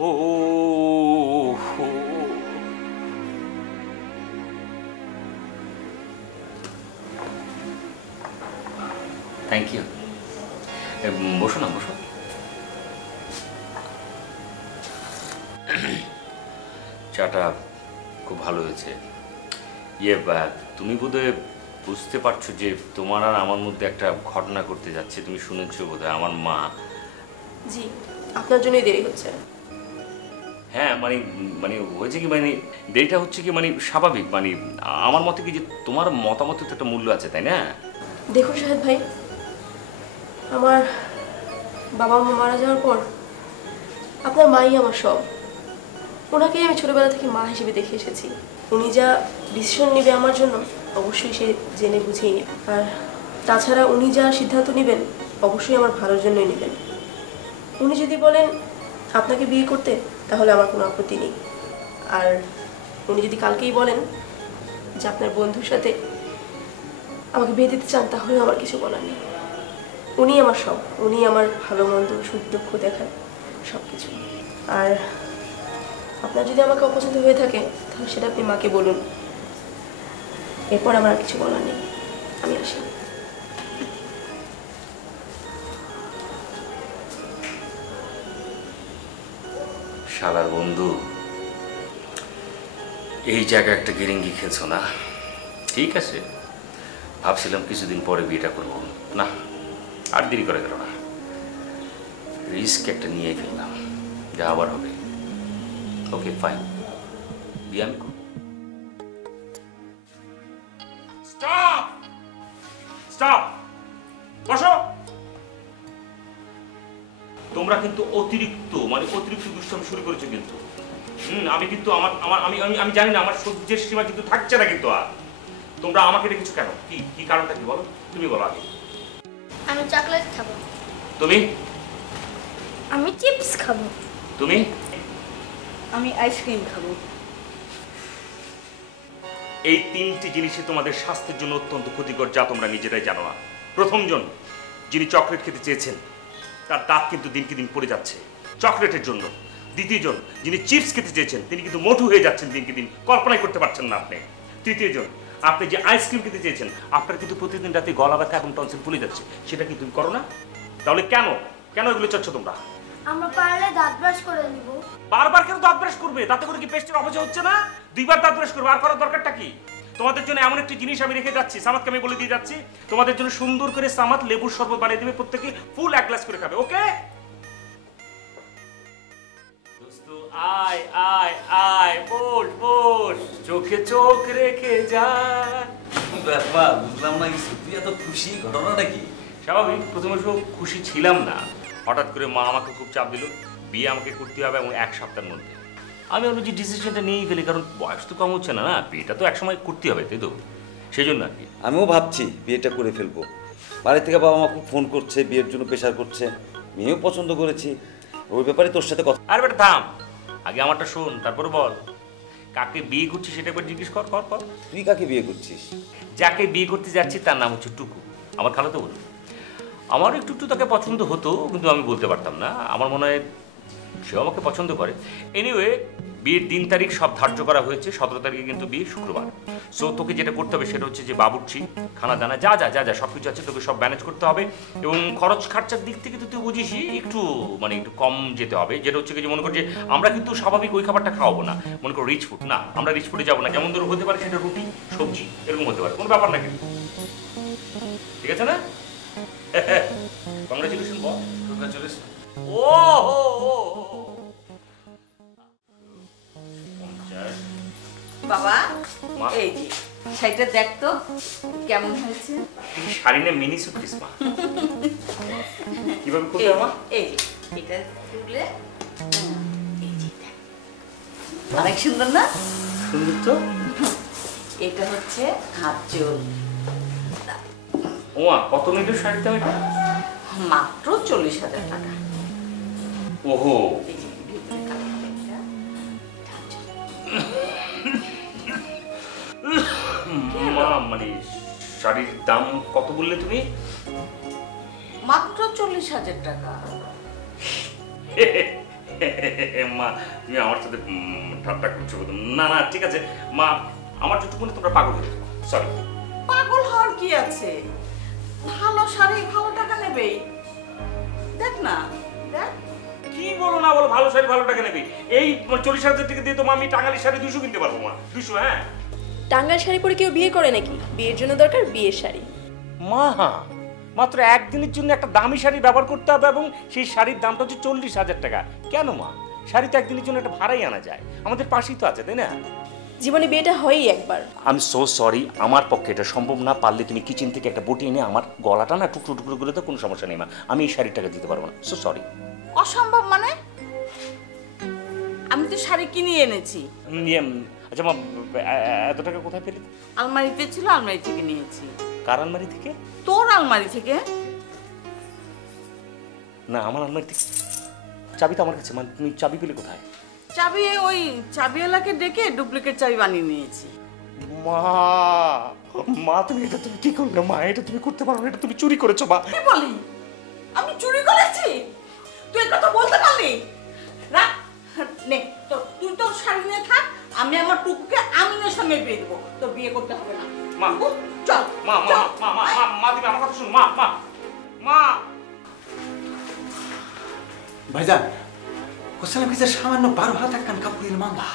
ও থ্যাংক ইউ। বসো না, বসো। চাটা খুব ভালো হয়েছে। তুমি বোধহয় বুঝতে পারছো যে তোমার আর আমার মধ্যে একটা ঘটনা করতে যাচ্ছে। তুমি শুনেছো বোধহয়, আমার মা। জি, আপনার জন্যই দেরি হচ্ছে। হ্যাঁ, মানে মানে হয়েছে কি, মানে দেরিটা হচ্ছে কি মানে স্বাভাবিক। মানে আমার মতে কি যে তোমার মতামতের তো একটা মূল্য আছে, তাই না? দেখুন শাহেদ ভাই, আমার বাবা মা মারা যাওয়ার পর আপনার মাই আমার সব। ওনাকেই আমি ছোটবেলা থেকে মা হিসেবে দেখে এসেছি। উনি যা ডিসিশন নেবে আমার জন্য অবশ্যই সে জেনে বুঝেই নেবে। আর তাছাড়া উনি যা সিদ্ধান্ত নেবেন অবশ্যই আমার ভালোর জন্যই নেবেন। উনি যদি বলেন আপনাকে বিয়ে করতে, তাহলে আমার কোনো আপত্তি নেই। আর উনি যদি কালকেই বলেন যে আপনার বন্ধুর সাথে আমাকে বিয়ে দিতে চান, তাহলেও আমার কিছু বলার নেই। উনি আমার সব, উনি আমার ভালো মন্দ সুখ দুঃখ দেখার সব কিছু। আর আপনার যদি আমাকে অপছন্দ হয়ে থাকে, তাহলে সেটা আপনি মাকে বলুন। এরপর আমার আর কিছু বলার নেই। আমি আসি। শালার বন্ধু, এই জায়গায় একটা গিরিঙ্গি খেলছো না? ঠিক আছে, ভাবছিলাম কিছুদিন পরে বিয়েটা করবো, না আর দেরি করে গেল না। রিস্ক একটা নিয়ে ফেললাম, যা আবার হবে। ওকে ফাইন, বিয়ে আমি করবো। স্টপ স্টপ, বসো। তোমরা কিন্তু অতিরিক্ত দুষ্টামি শুরু করেছো কিন্তু। আমি কিন্তু আমি জানি না, আমার সহ্যের সীমা কিন্তু থাকছে না কিন্তু। আর তোমরা আমাকে রেখেছো কেন? কি কারণটা কি বলো? তুমি বলো আগে। আমি চকলেট খাবো। তুমি? আমি চিপস খাবো। তুমি? আমি আইসক্রিম খাবো। এই তিনটি জিনিসই তোমাদের স্বাস্থ্যের জন্য অত্যন্ত ক্ষতিকর, যা তোমরা নিজেরাই জানো না। প্রথমজন যিনি চকলেট খেতে চেয়েছেন, তার দাঁত কিন্তু দিনকে দিন পড়ে যাচ্ছে চকলেটের জন্য। দ্বিতীয়জন যিনি চিপস খেতে চেয়েছেন, তিনি কিন্তু মোটু হয়ে যাচ্ছেন দিনকে দিন, কল্পনাই করতে পারছেন না আপনি। তৃতীয়জন, আপনি যে আইসক্রিম খেতে চেয়েছেন, আপনার কিন্তু প্রতিদিন রাতে গলা ব্যথা এবং টনসিল ফুলে যাচ্ছে, সেটা কি তুমি করো না? তাহলে কেন এগুলো চাচ্ছ তোমরা? আমরা পারলে দাঁত ব্রাশ করে নিব। বারবার কেন দাঁত ব্রাশ করবে? তাতে করে কি পেস্টের অপচয় হচ্ছে না? দুইবার দাঁত ব্রাশ করবে, আর করার দরকারটা কি? তোমাদের জন্য এমন একটি জিনিস আমি রেখে যাচ্ছি, সামাদকে আমি বলে দিয়ে যাচ্ছি, তোমাদের জন্য সুন্দর করে সামাদ লেবুর শরবত বানিয়ে দেবে, প্রত্যেকে ফুল 1 গ্লাস করে খাবে। ওকে দোস্ত, আয় আয় আয়, বস, চোখে চোখ রেখে যা। ব্যাপার বুঝলাম না কিছু, তুই এত খুশি, ঘটনাটা কি? স্বাভাবিক, প্রথমে খুশি ছিলাম না। হঠাৎ করে মা আমাকে খুব চাপ দিল, বিয়ে আমাকে করতে হবে এবং 1 সপ্তাহের মধ্যে। আমি ভাবলাম যে ডিসিশনটা নিয়েই ফেলি, কারণ বয়স তো কম হচ্ছে না, বিয়েটা তো একসময় করতে হবে, তাই তো? সেই জন্য আর কি। আমিও ভাবছি বিয়েটা করে ফেলবো। বাড়ি থেকে বাবা মা খুব ফোন করছে, বিয়ের জন্য প্রেশার করছে। মেয়েও পছন্দ করেছি, ওই ব্যাপারে তোর সাথে কথা। আর বেটা থাম, আগে আমারটা শোন, তারপরে বল কাকে বিয়ে করছিস সেটা একবার জিজ্ঞেস কর। তুই কাকে বিয়ে করছিস? যাকে বিয়ে করতে যাচ্ছি তার নাম হচ্ছে টুকু, আমার খালাতো বোন। আমার একটু তাকে পছন্দ হতো, কিন্তু আমি বলতে পারতাম না। আমার মনে হয় সেও আমাকে পছন্দ করে। এনিওয়ে, বিয়ের দিন তারিখ সব ধার্য করা হয়েছে, 17 তারিখে কিন্তু বিয়ে, শুক্রবার। সো তোকে যেটা করতে হবে সেটা হচ্ছে যে বাবুর্চি, খানা দানা যা সব কিছু আছে, তোকে সব ম্যানেজ করতে হবে। এবং খরচ খরচার দিক থেকে তো তুই বুঝিসই, একটু কম যেতে হবে। যেটা হচ্ছে যে মনে কর যে আমরা কিন্তু স্বাভাবিক ওই খাবারটা খাওয়াবো না, মনে কর রিচ ফুড না, আমরা রিচ ফুডে যাবো না। যেমন ধরো হতে পারে সেটা রুটি সবজি এরকম হতে পারে, কোনো ব্যাপার না কিন্তু, ঠিক আছে না? কংগ্রাচুলেশন বল। কংগ্রাচুলেশন। বাবা, মা? এই যে শাড়িটা দেখ তো কেমন হয়েছে। শাড়ি না মিনি সুটকেস মা। কিভাবে করতে মা? এই যে এটা তুলে, এই যে দেখ, অনেক সুন্দর না? সুন্দর তো। এটা হচ্ছে হাত চোল, ওমা কত মিটার শাড়িতে এটা? মাত্র 40,000 টাকা। ওহো, এই যে ভিতরে কালারটা এটা, হাত চোল। মা মানে শাড়ির দাম কত বললে তুমি? মাত্র 40,000 টাকা। মা তুমি আমার সাথে ঠাট্টা করছো? না না ঠিক আছে মা, আমার যতটুকুনি তোমরা পাগল হয়ে যাবে। সরি। পাগল হওয়ার কি আছে? ভালো শাড়ি ভালো টাকা নেবেই। দেখ না, দেখ। কি বলো না বলো, ভালো শাড়ি ভালো টাকা নেবে? এই 40,000 টাকা দিয়ে তো আমি টাঙ্গালি শাড়ি 200 কিনতে পারবো মা। 200? হ্যাঁ। টাঙ্গাল শাড়ি পরে কেউ বিয়ে করে নাকি? বিয়ের জন্য দরকার বিয়ের শাড়ি। মা মাত্র একদিনের জন্য একটা দামি শাড়ি ব্যবহার করতে হবে এবং সেই শাড়ির দামটা হচ্ছে 40,000 টাকা। কেন মা? শাড়ি তো একদিনের জন্য একটা ভাড়াই আনা যায়, আমাদের পাশেই তো আছে, তাই না? জীবনে বিয়েটা হয়ই একবার। আমি সো সরি, আমার পক্ষে এটা সম্ভব না। পারলে তুমি কিচেন থেকে একটা বটি এনে আমার গলাটা না টুকরো টুকরো করে তো কোনো সমস্যা নেই মা, আমি এই শাড়ির টাকা দিতে পারবো না। So sorry. অসম্ভব মানে? আমি তো শাড়ি কিনে এনেছি। আচ্ছা মা, এত টাকা কোথায় পেলে? আলমারিতে ছিল, আলমারি থেকে নিয়েছি। কার আলমারি থেকে? তোর আলমারি থেকে। না, আমার আলমারি থেকে। চাবি তো আমার কাছে, মানে তুমি চাবি পেলে কোথায়? চাবি ওই চাবিওয়ালাকে ডেকে ডুপ্লিকেট চাবি বানিয়ে নিয়েছি। মা তুমি এটা তুমি কি করলে মা? এটা তুমি করতে পারো না, এটা তুমি চুরি করেছো মা। কি বলি? আমি চুরি করেছি? তুই কথা বলতে পারলি? না নে, তো তুই তোর শাড়ি নিয়ে থাক, আমি আমার টুকুকে আমিনের সঙ্গে বিয়ে দেবো। তো বিয়ে করতে হবে না। মা চল মা মা মা মা মা মা তুমি আমার কথা শুনো। মা মা মা ভাইজান, হোসেন কি যে সামান্য 12 হাত একখান কাপড়ের মামলা,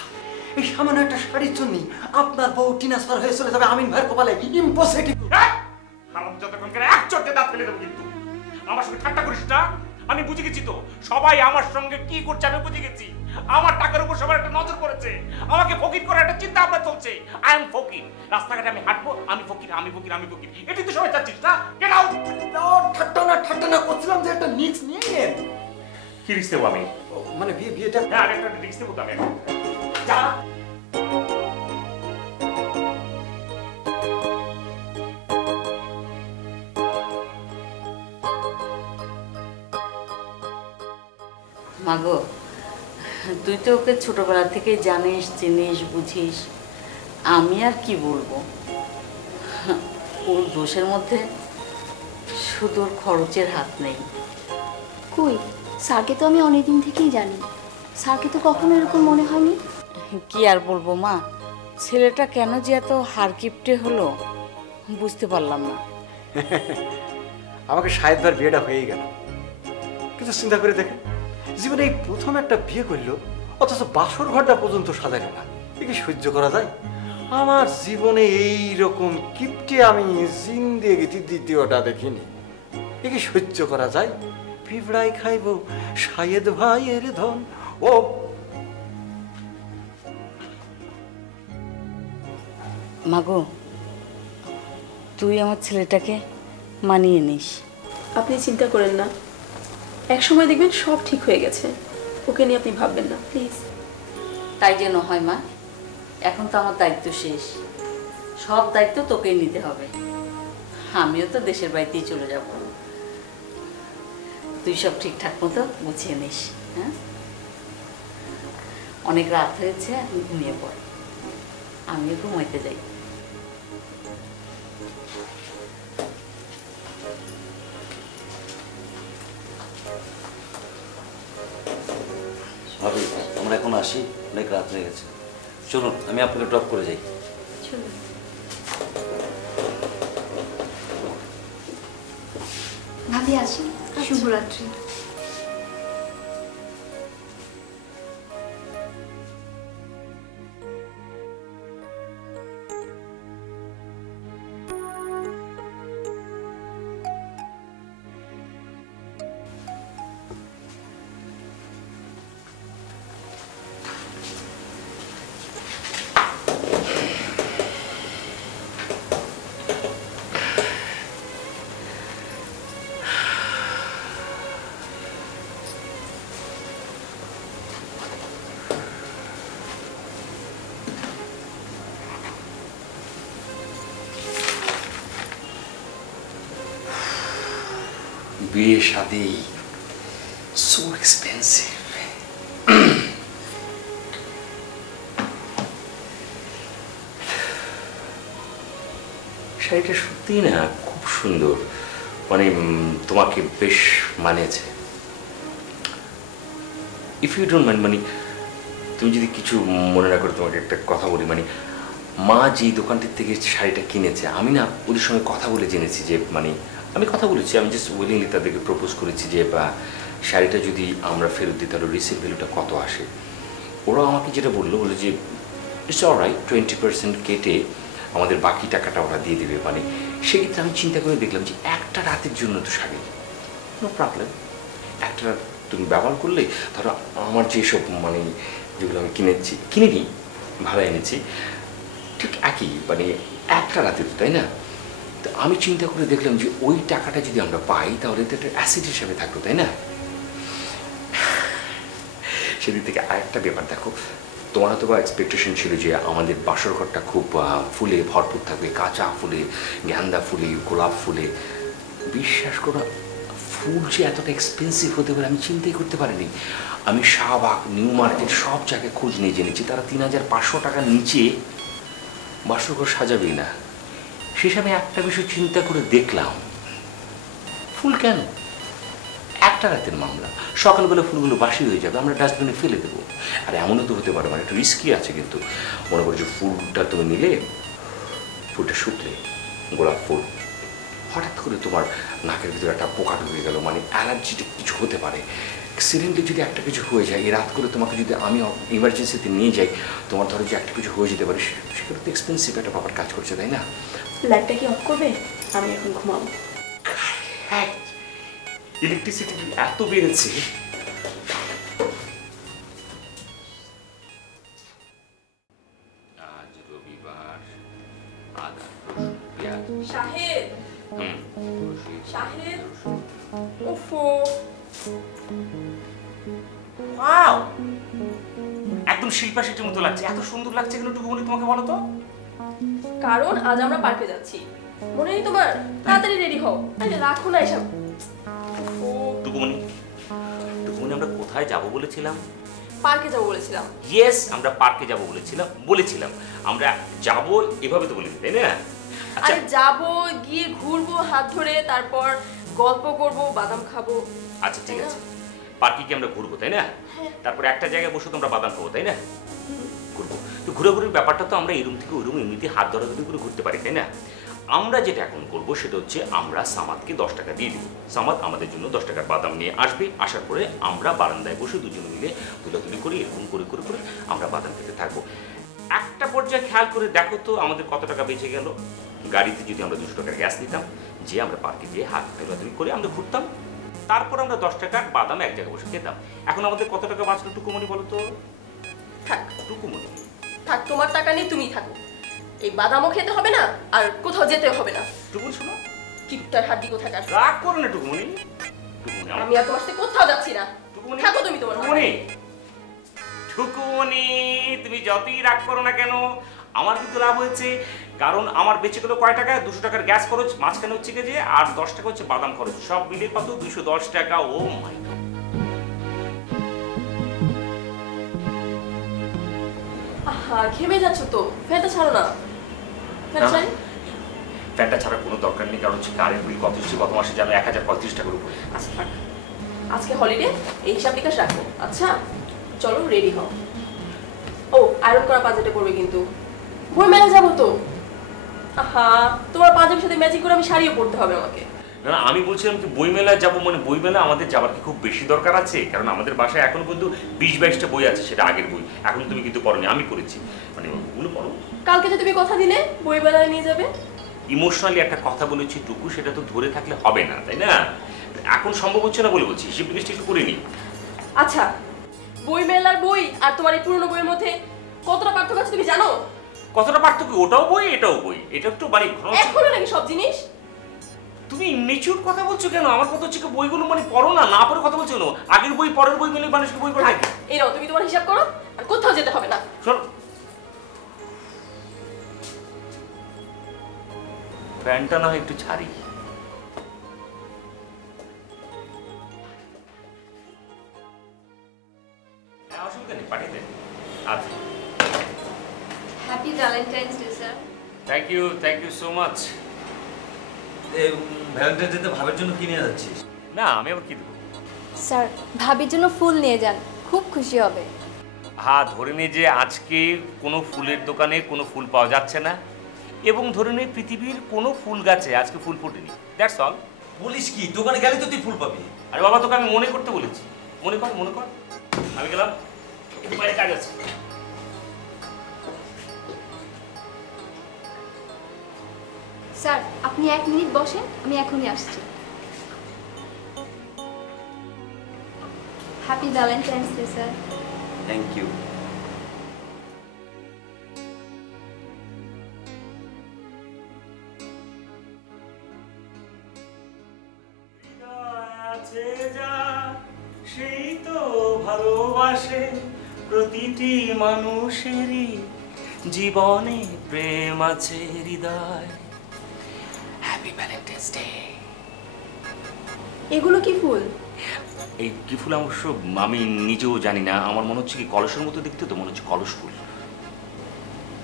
এই সামান্য একটা শাড়ির জন্য আপনার বউ ট্রান্সফার হয়ে চলে যাবে আমিন ভাইয়ের কপালে। ইম্পসিবল। হারাম যতক্ষণ করে এক চোটে দাঁত ফেলে দেবো কিন্তু। আমার সঙ্গে ঠাট্টা করিস না, আমি বুঝে গেছি তো সবাই আমার সঙ্গে কি করছে, আমি বুঝে গেছি। আমার টাকার উপর সবার একটা নজর পড়েছে, আমাকে ফকির করার একটা চিন্তা ভাবনা চলছে। আই এম ফকির, রাস্তাঘাটে আমি হাঁটবো, আমি ফকির আমি ফকির আমি ফকির, এটাই তো সবাই চাচ্ছিস না? Get out. ঠাট্টা না করছিলাম যে একটা নিক্স নিয়ে নেন। কি রিস্ক দেবো আমি? মানে বিয়েটা হ্যাঁ, আগে একটা রিস্ক দেবো তো আমি। যা। মাগো, তুই তো ওকে ছোটবেলা থেকে জানিস, চিনিস, বুঝিস। আমি আর কি বলবো? ওর দোষের মধ্যে শুধু ওর খরচের হাত নেই। কই, স্যারকে তো আমি অনেকদিন থেকেই জানি। স্যারকে তো কখনো এরকম মনে হয়নি। কি আর বলবো মা, ছেলেটা কেন যে এত হারকিপটে হলো বুঝতে পারলাম না। আমাকে সাহেববার বিয়েটা হয়েই গেল, কিন্তু চিন্তা করে দেখেন, জীবনে এই প্রথম একটা বিয়ে করলো, অথচ বাসর ঘরটা পর্যন্ত সাজাইল না। এ কি সহ্য করা যায়? আমার জীবনে এই রকম কিপটে আমি জিন্দেগিতে দ্বিতীয়টা দেখিনি। এ কি সহ্য করা যায়? পিঁপড়াই খাইব সাহেদ ভাইয়ের ধন। ও মাগো, তুই আমার ছেলেটাকে মানিয়ে নিস। আপনি চিন্তা করেন না, এক সময় দেখবেন সব ঠিক হয়ে গেছে। ওকে নিয়ে আপনি ভাববেন না প্লিজ। তাই যেন হয় মা, এখন তো আমার দায়িত্ব শেষ, সব দায়িত্ব তোকেই নিতে হবে। আমিও তো দেশের বাড়িতেই চলে যাব। তুই সব ঠিকঠাক মতো গুছিয়ে নিস। হ্যাঁ, অনেক রাত হয়েছে, আমি ঘুমিয়ে পড়। আমিও ঘুমাইতে যাই। ভাবি আমরা এখন আসি, অনেক রাত হয়ে গেছে। চলুন আমি আপনাকে ড্রপ করে যাই। ভাবি আসি, শুভরাত্রি। বিয়ে শাদী সো এক্সপেন্সিভ। শাড়িটা সত্যিই না খুব সুন্দর, মানে তোমাকে বেশ মানিয়েছে। ইফ ইউ ডোন্ট মাইন্ড, মানে তুমি যদি কিছু মনে না করে তোমাকে একটা কথা বলি, মানে মা যেই দোকানটির থেকে শাড়িটা কিনেছে, আমি না ওদের সঙ্গে কথা বলে জেনেছি যে, মানে আমি কথা বলেছি, আমি জাস্ট উইলিংলি তাদেরকে প্রপোজ করেছি যে শাড়িটা যদি আমরা ফেরত দিই তাহলে রিসিভ ভ্যালুটা কত আসে। ওরা আমাকে যেটা বললো যে ইটস অলরাইট, 20% কেটে আমাদের বাকি টাকাটা ওরা দিয়ে দেবে। মানে সেক্ষেত্রে আমি চিন্তা করে দেখলাম যে একটা রাতের জন্য তো শাড়ি, নো প্রবলেম, একটা রাত তুমি ব্যবহার করলে ধরো আমার যেসব মানে যেগুলো আমি কিনে নিই ভাড়া এনেছি ঠিক একই, মানে একটা রাতে তো, তাই না? তো আমি চিন্তা করে দেখলাম যে ওই টাকাটা যদি আমরা পাই তাহলে তো একটা অ্যাসেট হিসাবে থাকতো, তাই না? সেদিক থেকে আরেকটা ব্যাপার দেখো, তোমার হয়তো বা এক্সপেকটেশন ছিল যে আমাদের বাসর ঘরটা খুব ফুলে ভরপুর থাকবে, কাঁচা ফুলে, গেন্দা ফুলে, গোলাপ ফুলে। বিশ্বাস করো, ফুল যে এতটা এক্সপেন্সিভ হতে পারে আমি চিন্তাই করতে পারিনি। আমি শাহবাগ, নিউ মার্কেট সব জায়গায় খোঁজ নিয়ে জেনেছি তারা 3500 টাকার নিচে বাসর ঘর সাজাবেই না। শেষে আমি একটা বিষয় চিন্তা করে দেখলাম, ফুল কেন? একটা রাতের মামলা, সকালবেলা ফুলগুলো বাসি হয়ে যাবে, আমরা ডাস্টবিনে ফেলে দেবো। আর এমনও তো হতে পারে, মানে একটু রিস্কি আছে, কিন্তু মনে করো যে ফুলটা তুমি নিলে, ফুলটা শুকলে, গোলাপ ফুল, হঠাৎ করে তোমার নাকের ভিতরে একটা পোকা ঢুকে গেল, মানে অ্যালার্জিটা কিছু হতে পারে। অ্যাক্সিডেন্টলি যদি একটা কিছু হয়ে যায়, এই রাত করে তোমাকে যদি আমি ইমার্জেন্সিতে নিয়ে যাই, তোমার ধরো যে একটা কিছু হয়ে যেতে পারে, সেগুলো তো এক্সপেন্সিভ একটা ব্যাপার কাজ করছে, তাই না? লাইটটা কি অফ করবে? আমি এখন ঘুমাবো। হ্যাঁ, ইলেকট্রিসিটি এত বেড়েছে। আজ রবিবার, আদা, রসুন, পেঁয়াজ। শাহেদ, শাহেদ, ওফো, ওয়াও, একদম শিল্পা শেঠির মতো লাগছে। এত সুন্দর লাগছে কেন টুকুমনি, তোমাকে বলো তো? কারণ আজ আমরা পার্কে যাচ্ছি, মনে নেই তোমার? তাড়াতাড়ি রেডি হও। আরে রাখো না এসব। টুকুমনি, টুকুমনি, আমরা কোথায় যাব বলেছিলাম? পার্কে যাবো বলেছিলাম। ইয়েস, আমরা পার্কে যাব বলেছিলাম। আমরা যাব এভাবে তো বলেছি, তাই না? আচ্ছা, আরে যাবো, গিয়ে ঘুরবো হাত ধরে, তারপর গল্প করব, বাদাম খাবো। আচ্ছা ঠিক আছে, পার্কে কি আমরা ঘুরবো, তাই না? তারপরে একটা জায়গায় বসে তোমরা বাদাম খাবো, তাই না? ঘুরবো তো, ঘুরাঘুরির ব্যাপারটা তো আমরা এই রুম থেকে ওই রুম এমনিতে হাত ধরাধরি করে ঘুরতে পারি, তাই না? আমরা যেটা এখন করবো সেটা হচ্ছে আমরা সামাদকে 10 টাকা দিয়ে দিব। সামাদ আমাদের জন্য 10 টাকার বাদাম নিয়ে আসবে। আসার পরে আমরা বারান্দায় বসে দুজনে মিলে তুলাতুলি করে এরকম করে করে করে আমরা বাদাম খেতে থাকবো। একটা পর্যায়ে খেয়াল করে দেখো তো আমাদের কত টাকা বেঁচে গেল। গাড়িতে যদি আমরা 200 টাকার গ্যাস নিতাম, যে আমরা পার্কে গিয়ে হাত তুলাতুলি করে আমরা ঘুরতাম, তারপর আমরা 10 টাকার বাদাম এক জায়গায় বসে খেতাম। এখন আমাদের কত টাকা বাঁচলো টুকুমনি বলো তো? থাক টুকুমনি, থাক, তোমার টাকা নিয়ে তুমি থাকো। এই বাদামও খেতে হবে না, আর কোথাও যেতে হবে না। টুকুমনি শোনো, কিপটার হাড্ডি কোথাকার। রাগ করো না টুকুমনি। টুকুমনি, আমি আর তোমার সাথে কোথাও যাচ্ছি না। টুকুমনি, থাকো তুমি তোমার। টুকুমনি, টুকুমনি, তুমি যতই রাগ করো না কেন, আমার কিন্তু লাভ হয়েছে। কারণ আমার বেঁচে গেল কয় টাকা? 200 টাকার গ্যাস খরচ, মাঝখানে হচ্ছে কি যে আর 10 টাকা হচ্ছে বাদাম খরচ, সব মিলিয়ে কত? 210 টাকা। ও মাই গড, আহা, ঘেমে যাচ্ছ তো, ফ্যানটা ছাড়ো না। ফ্যান না। চাই? ফ্যানটা ছাড়ার কোনো দরকার নেই, কারণ হচ্ছে কারেন্ট বিল কত হচ্ছে গত মাসে জানো? 1035 টাকার উপরে। আচ্ছা থাক, আজকে হলিডে, এই হিসাব নিকাশ রাখো। আচ্ছা চলো রেডি হও। ও, আয়রন করা পাঞ্জাবিটা পরবে কিন্তু, বই মেলা যাবো তো। আহা, তোমার পাঞ্জাবির সাথে ম্যাচিং করে আমি শাড়িও পরতে হবে আমাকে। না না, আমি বলছিলাম কি বইমেলায় যাবো, মানে বইমেলা আমাদের যাবার কি খুব বেশি দরকার আছে? কারণ আমাদের বাসায় এখনো কিন্তু 20-22টা বই আছে, সেটা আগের বই। এখন তুমি কিন্তু পড়োনি, আমি পড়েছি। মানে ওগুলো পড়ো। কালকে যে তুমি কথা দিলে বই মেলায় নিয়ে যাবে। ইমোশনালি একটা কথা বলেছি টুকু, সেটা তো ধরে থাকলে হবে না, তাই না? এখন সম্ভব হচ্ছে না বলে বলছি, হিসেব নিকেশটা একটু করে নিই। আচ্ছা, বই মেলার বই আর তোমার এই পুরনো বইয়ের মধ্যে কতটা পার্থক্য আছে তুমি জানো? কতটা পার্থক্য? ওটাও বই এটাও বই, এটা একটু মানে এখনো নাকি সব জিনিস? তুমি নিচুর কথা বলছো কেন? আমার কথা হচ্ছে বইগুলো মানে পড়ো না, না পড়ে কথা বলছো কেন? আগের বই পরের বই মিলে মানুষকে বই পড়ে থাকে। এই নাও, তুমি তোমার হিসাব করো, আর কোথাও যেতে হবে না। শোনো, ফ্যানটা না হয় একটু ছাড়ি। হ্যাঁ, অসুবিধা নেই, পাঠিয়ে দেন। আচ্ছা, happy Valentine's Day sir. Thank you so much. Valentine ডেতে ভাবের জন্য কিনে যাচ্ছিস? না, আমি আবার কি দেবো? স্যার ভাবির জন্য ফুল নিয়ে যান, খুব খুশি হবে। হ্যাঁ, ধরে নে যে আজকে কোনো ফুলের দোকানে কোনো ফুল পাওয়া যাচ্ছে না, এবং ধরে নে পৃথিবীর কোনো ফুল গাছে আজকে ফুল ফোটেনি। That's all. বলিস কি? দোকানে গেলে তো তুই ফুল পাবি। আরে বাবা, তোকে আমি মনে করতে বলেছি। মনে কর, মনে কর। আমি গেলাম, একটু বাইরে কাজ আছে। স্যার আপনি 1 মিনিট বসেন, আমি এখনই আসছি। Happy Valentine's Day sir. Thank you. সেই তো ভালোবাসে প্রতিটি মানুষেরই জীবনে প্রেম আছে হৃদয়। Happy Valentine's day. এগুলো কি ফুল? এই কি ফুল অবশ্য আমি নিজেও জানি না, আমার মনে হচ্ছে কি কলসের মতো দেখতে, তো মনে হচ্ছে কলস ফুল।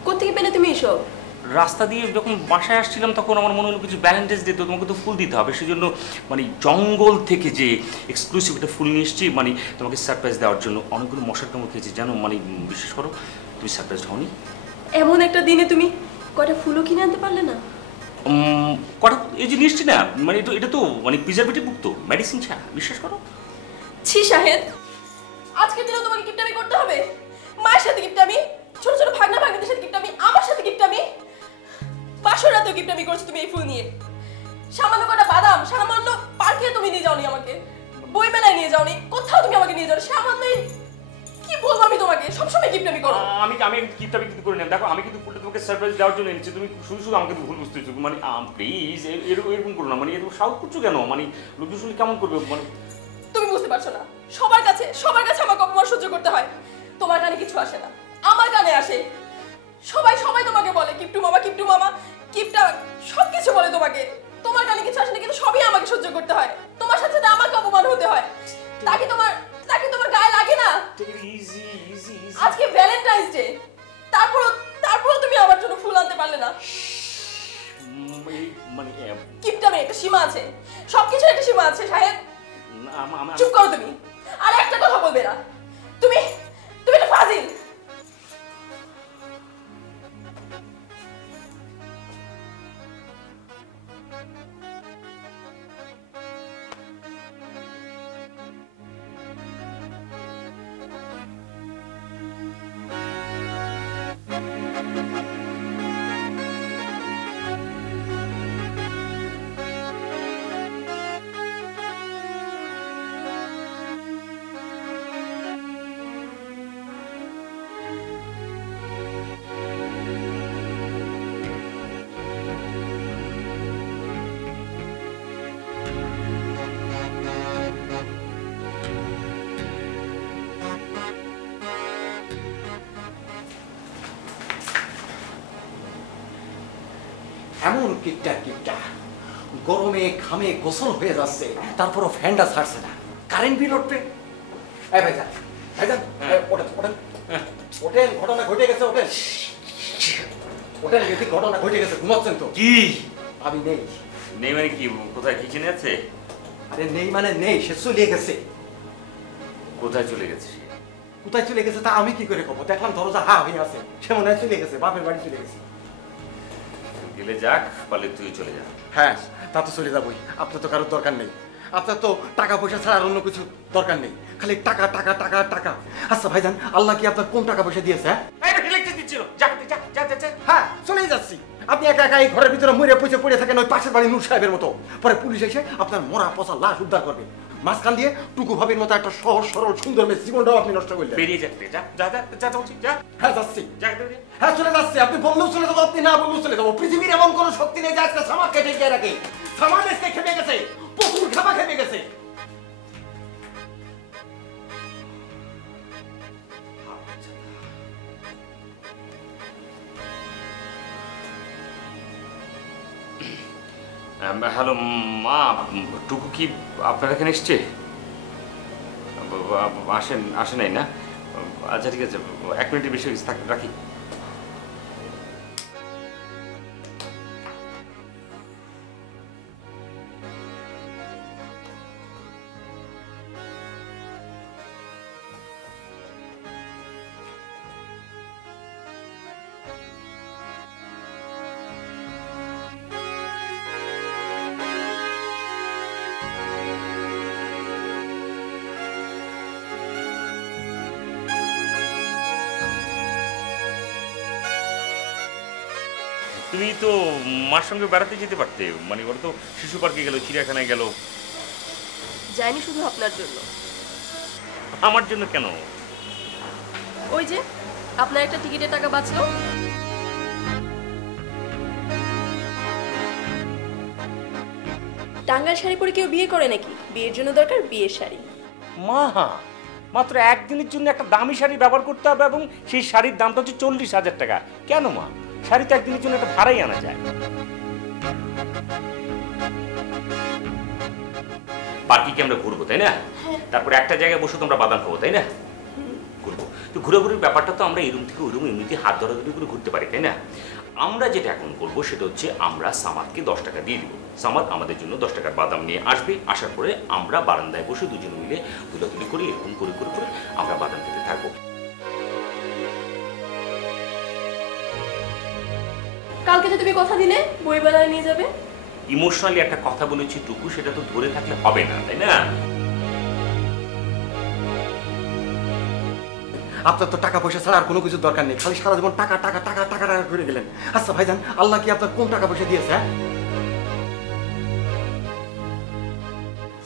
কোত্থেকে পেলে তুমি এসব? রাস্তা দিয়ে যখন বাসায় আসছিলাম তখন আমার মনে হলো কিছু ভ্যালেন্টাইন্স ডে, তো তোমাকে তো ফুল দিতে হবে, সেজন্য মানে জঙ্গল থেকে যে এক্সক্লুসিভ একটা ফুল নিয়ে এসেছি, মানে তোমাকে সারপ্রাইজ দেওয়ার জন্য। অনেকগুলো মশার কামড় খেয়েছি জানো, মানে বিশ্বাস করো তুমি সারপ্রাইজ হওনি। এমন একটা দিনে তুমি কয়টা ফুলও কিনে আনতে পারলে না? কটা এই যে নিয়ে এসছি না, মানে এটা তো মানে প্রিজারভেটিভ মুক্ত, মেডিসিন ছাড়া, বিশ্বাস করো। ছি শাহেদ, আজকের দিনে তোমাকে কিপটামি করতে হবে? মায়ের সাথে কিপটামি, ছোট ছোট ভাগনা ভাগনাদের সাথে কিপটামি, আমার সাথে কিপটামি, বাসর রাতেও কিপটামি করছো তুমি এই ফুল নিয়ে। সামান্য কটা বাদাম, সামান্য পার্কে তুমি নিয়ে যাওনি আমাকে, বই মেলায় নিয়ে যাওনি, কোথাও তুমি আমাকে নিয়ে যাও। সামান্য কি বলবো আমি তোমাকে, সবসময় কিপটামি করো। আমি কিপটামি কিন্তু করে নিলাম। দেখো, আমি কিন্তু ফুলটা তোমাকে সারপ্রাইজ দেওয়ার জন্য এনেছি, তুমি শুধু শুধু আমাকে ভুল বুঝতেছো। মানে প্লিজ এরকম করো না, মানে এরকম সাউথ করছো কেন? মানে লোকজন শুনলে কেমন করবে? মানে তুমি বুঝতে পারছো না, সবার কাছে আমাকে অপমান সহ্য করতে হয়। তোমার কানে কিছু আসে না, আমার কানে আসে। সবাই তোমাকে বলে কিপটু মামা, কিপটু মামা, কিপটা, সবকিছু বলে তোমাকে। তোমার কানে কিছু আসে না, কিন্তু সবই আমাকে সহ্য করতে হয়। তোমার সাথে আমাকে অপমান হতে হয়। তাকে তোমার গায়ে লাগে না? আজকে ভ্যালেন্টাইন্স ডে, তারপরও তুমি আমার জন্য ফুল আনতে পারলে না। মানে কিপটামি একটা সীমা আছে, সবকিছু একটা সীমা আছে সাহেব। চুপ করো তুমি, আর একটা কথা বলবে না। তুমি একটা ফাজিল। এমন কিপটা গরমে ঘামে গোসল হয়ে যাচ্ছে, তারপরও ফ্যানটা ছাড়ছে না, কারেন্ট বিল উঠবে। ভাইজান ওঠেন, ঘটনা ঘটে গেছে, ওঠেন ঘটনা ঘটে গেছে। ঘুমাচ্ছেন তো? কি আমি নেই। নেই মানে কি? কোথায় কিচেনে আছে? আরে নেই মানে নেই, সে চলে গেছে। কোথায় চলে গেছে? কোথায় চলে গেছে তা আমি কি করে খবর? দেখলাম দরজা হা হয়ে আছে, সে মনে হয় চলে গেছে, বাপের বাড়ি চলে গেছে। গেলে যাক, পারলে তুই চলে যা। হ্যাঁ, তা তো চলে যাবই। আপনার তো কারোর দরকার নেই, আপনার তো টাকা পয়সা ছাড়া আর অন্য কিছু দরকার নেই, খালি টাকা টাকা টাকা টাকা। আচ্ছা ভাইজান, আল্লাহ কি আপনার কম টাকা পয়সা দিয়েছে? হ্যাঁ, চলেই যাচ্ছি। আপনি একা একা এই ঘরের ভিতরে মরে পচে পড়ে থাকেন ওই পাশের বাড়ি নূর সাহেবের মতো। পরে পুলিশ এসে আপনার মরা পচা লাশ উদ্ধার করবে। মাঝখান দিয়ে টুকু ভাবির মতো একটা সহজ সরল সুন্দর মেয়ে জীবনটাও আপনি নষ্ট করলেন। বেরিয়ে যা, যা। হ্যাঁ যাচ্ছি, হ্যাঁ চলে যাচ্ছি। আপনি বললেও চলে যাবো, আপনি না বললেও চলে যাবো। পৃথিবীর এমন কোনো শক্তি নেই যে আজকে সামাক কেটে গিয়ে রাখে। সামান আজকে খেপে গেছে, প্রচুর খাপা খেপে গেছে। হ্যালো মা, টুকু কি আপনার এখানে এসছে? আসে নাই না? আচ্ছা ঠিক আছে, 1 মিনিটের বেশি রাখি। তুমি তো মার সঙ্গে বেড়াতে যেতে পারতে, মানে ওরা তো শিশু পার্কে গেল, চিড়িয়াখানায় গেল। যাইনি শুধু আপনার জন্য। আমার জন্য কেন? ওই যে আপনার একটা টিকিটের টাকা বাঁচলো। টাঙ্গার শাড়ি পরে কেউ বিয়ে করে নাকি? বিয়ের জন্য দরকার বিয়ের শাড়ি। মা, মাত্র একদিনের জন্য একটা দামি শাড়ি ব্যবহার করতে হবে এবং সেই শাড়ির দামটা হচ্ছে 40,000 টাকা। কেন মা? শাড়ি তো একদিনের জন্য একটা ভাড়াই আনা যায়। পার্কে কি আমরা ঘুরবো, তাই না? তারপরে একটা জায়গায় বসে তোমরা বাদাম খাবো, তাই না? ঘুরবো তো ঘোরাঘুরির ব্যাপারটা তো আমরা এই রুম থেকে ওই রুম এমনিতে হাত ধরাধরি করে ঘুরতে পারি, তাই না? আমরা যেটা এখন করবো সেটা হচ্ছে আমরা সামাদকে 10 টাকা দিয়ে দিব। সামাদ আমাদের জন্য 10 টাকার বাদাম নিয়ে আসবে। আসার পরে আমরা বারান্দায় বসে দুজন মিলে দুলাতুলি করে এরকম করে করে করে আমরা বাদাম খেতে থাকবো। কালকে তো তুমি কথা দিলে বইমেলায় নিয়ে যাবে। ইমোশনালি একটা কথা বলেছি টুকু, সেটা তো ধরে থাকলে হবে না, তাই না? আপনার তো টাকা পয়সা ছাড়া আর কোনো কিছু দরকার নেই, খালি সারা জীবন টাকা টাকা টাকা টাকা টাকা করে গেলেন। আচ্ছা ভাইজান, আল্লাহ কি আপনার কোন টাকা পয়সা দিয়েছে?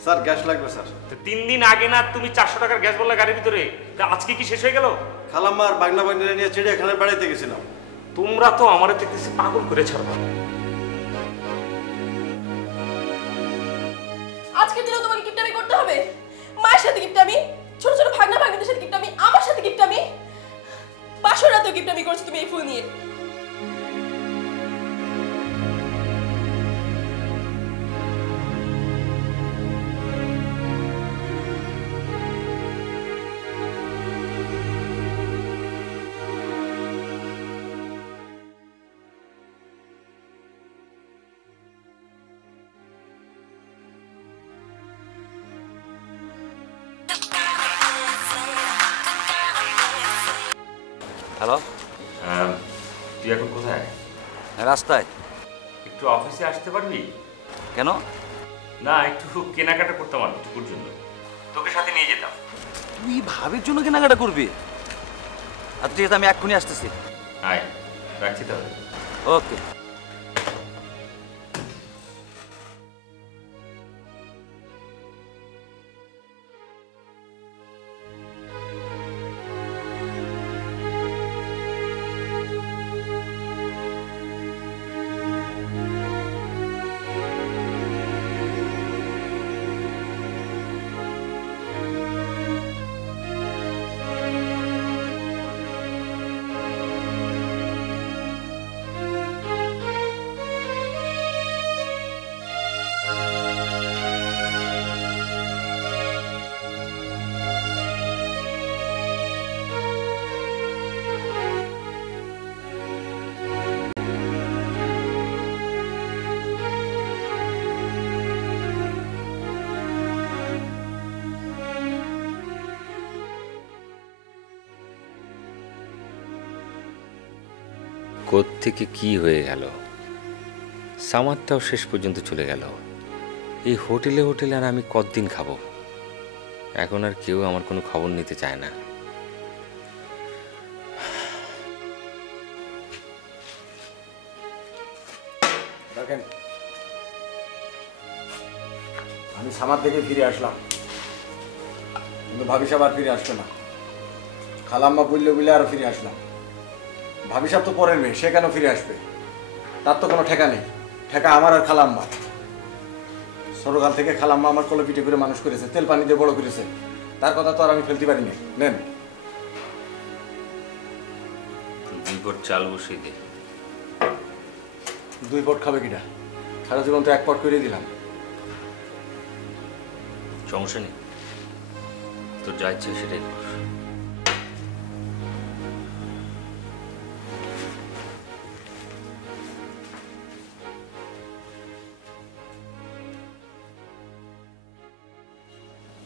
স্যার গ্যাস লাগবে স্যার। 3 দিন আগে না তুমি 400 টাকার গ্যাস বললা গাড়ির ভিতরে, তা আজকে কি শেষ হয়ে গেল? খালাম্মা আর বাগনা বাগনিরা নিয়ে চিড়িয়াখানায় বেড়াইতে গেছিলাম। তোমরা তো আমার দেখতেছি পাগল করে ছাড়বা। আজকের দিনেও তোমাকে কিপটামি করতে হবে? মায়ের সাথে কিপটামি, ছোট ছোট ভাগনা ভাগনাদের সাথে কিপটামি, আমার সাথে কিপটামি, বাসর রাতেও কিপটামি করছো তুমি এই ফুল নিয়ে। হ্যালো, তুই এখন কোথায়? রাস্তায়। একটু অফিসে আসতে পারবি? কেন? না, একটু কেনাকাটা করতাম আর টুকুর জন্য, তোকে সাথে নিয়ে যেতাম। তুই ভাবির জন্য কেনাকাটা করবি? আচ্ছা ঠিক আছে, আমি এক্ষুনি আসতেছি। আয়, রাখছি তাহলে। ওকে। কোত্থেকে কি হয়ে গেল, সামারটাও শেষ পর্যন্ত চলে গেল। এই হোটেলে হোটেলে আর আমি কতদিন খাবো? এখন আর কেউ আমার কোনো খবর নিতে চায় না। দেখেন, আমি সামার থেকে ফিরে আসলাম, কিন্তু ভাবি সাহেব আর ফিরে আসবে না। খালাম্মা বললে বলে আরো ফিরে আসলাম। ভাবি সাহেব তো পরের মেয়ে, সে কেন ফিরে আসবে? তার তো কোনো ঠেকা নেই। ঠেকা আমার আর খালাম্মা। ছোটকাল থেকে খালাম্মা আমার কোলে পিঠে করে মানুষ করেছে, তেল পানি দিয়ে বড় করেছে। তার কথা তো আর আমি ফেলতে পারিনি। নেন 2 পট চাল বসিয়ে দে। 2 পট খাবে কিনা? সারা জীবন তো 1 পট করে দিলাম। সমস্যা নেই, তোর যা ইচ্ছে সেটাই কর।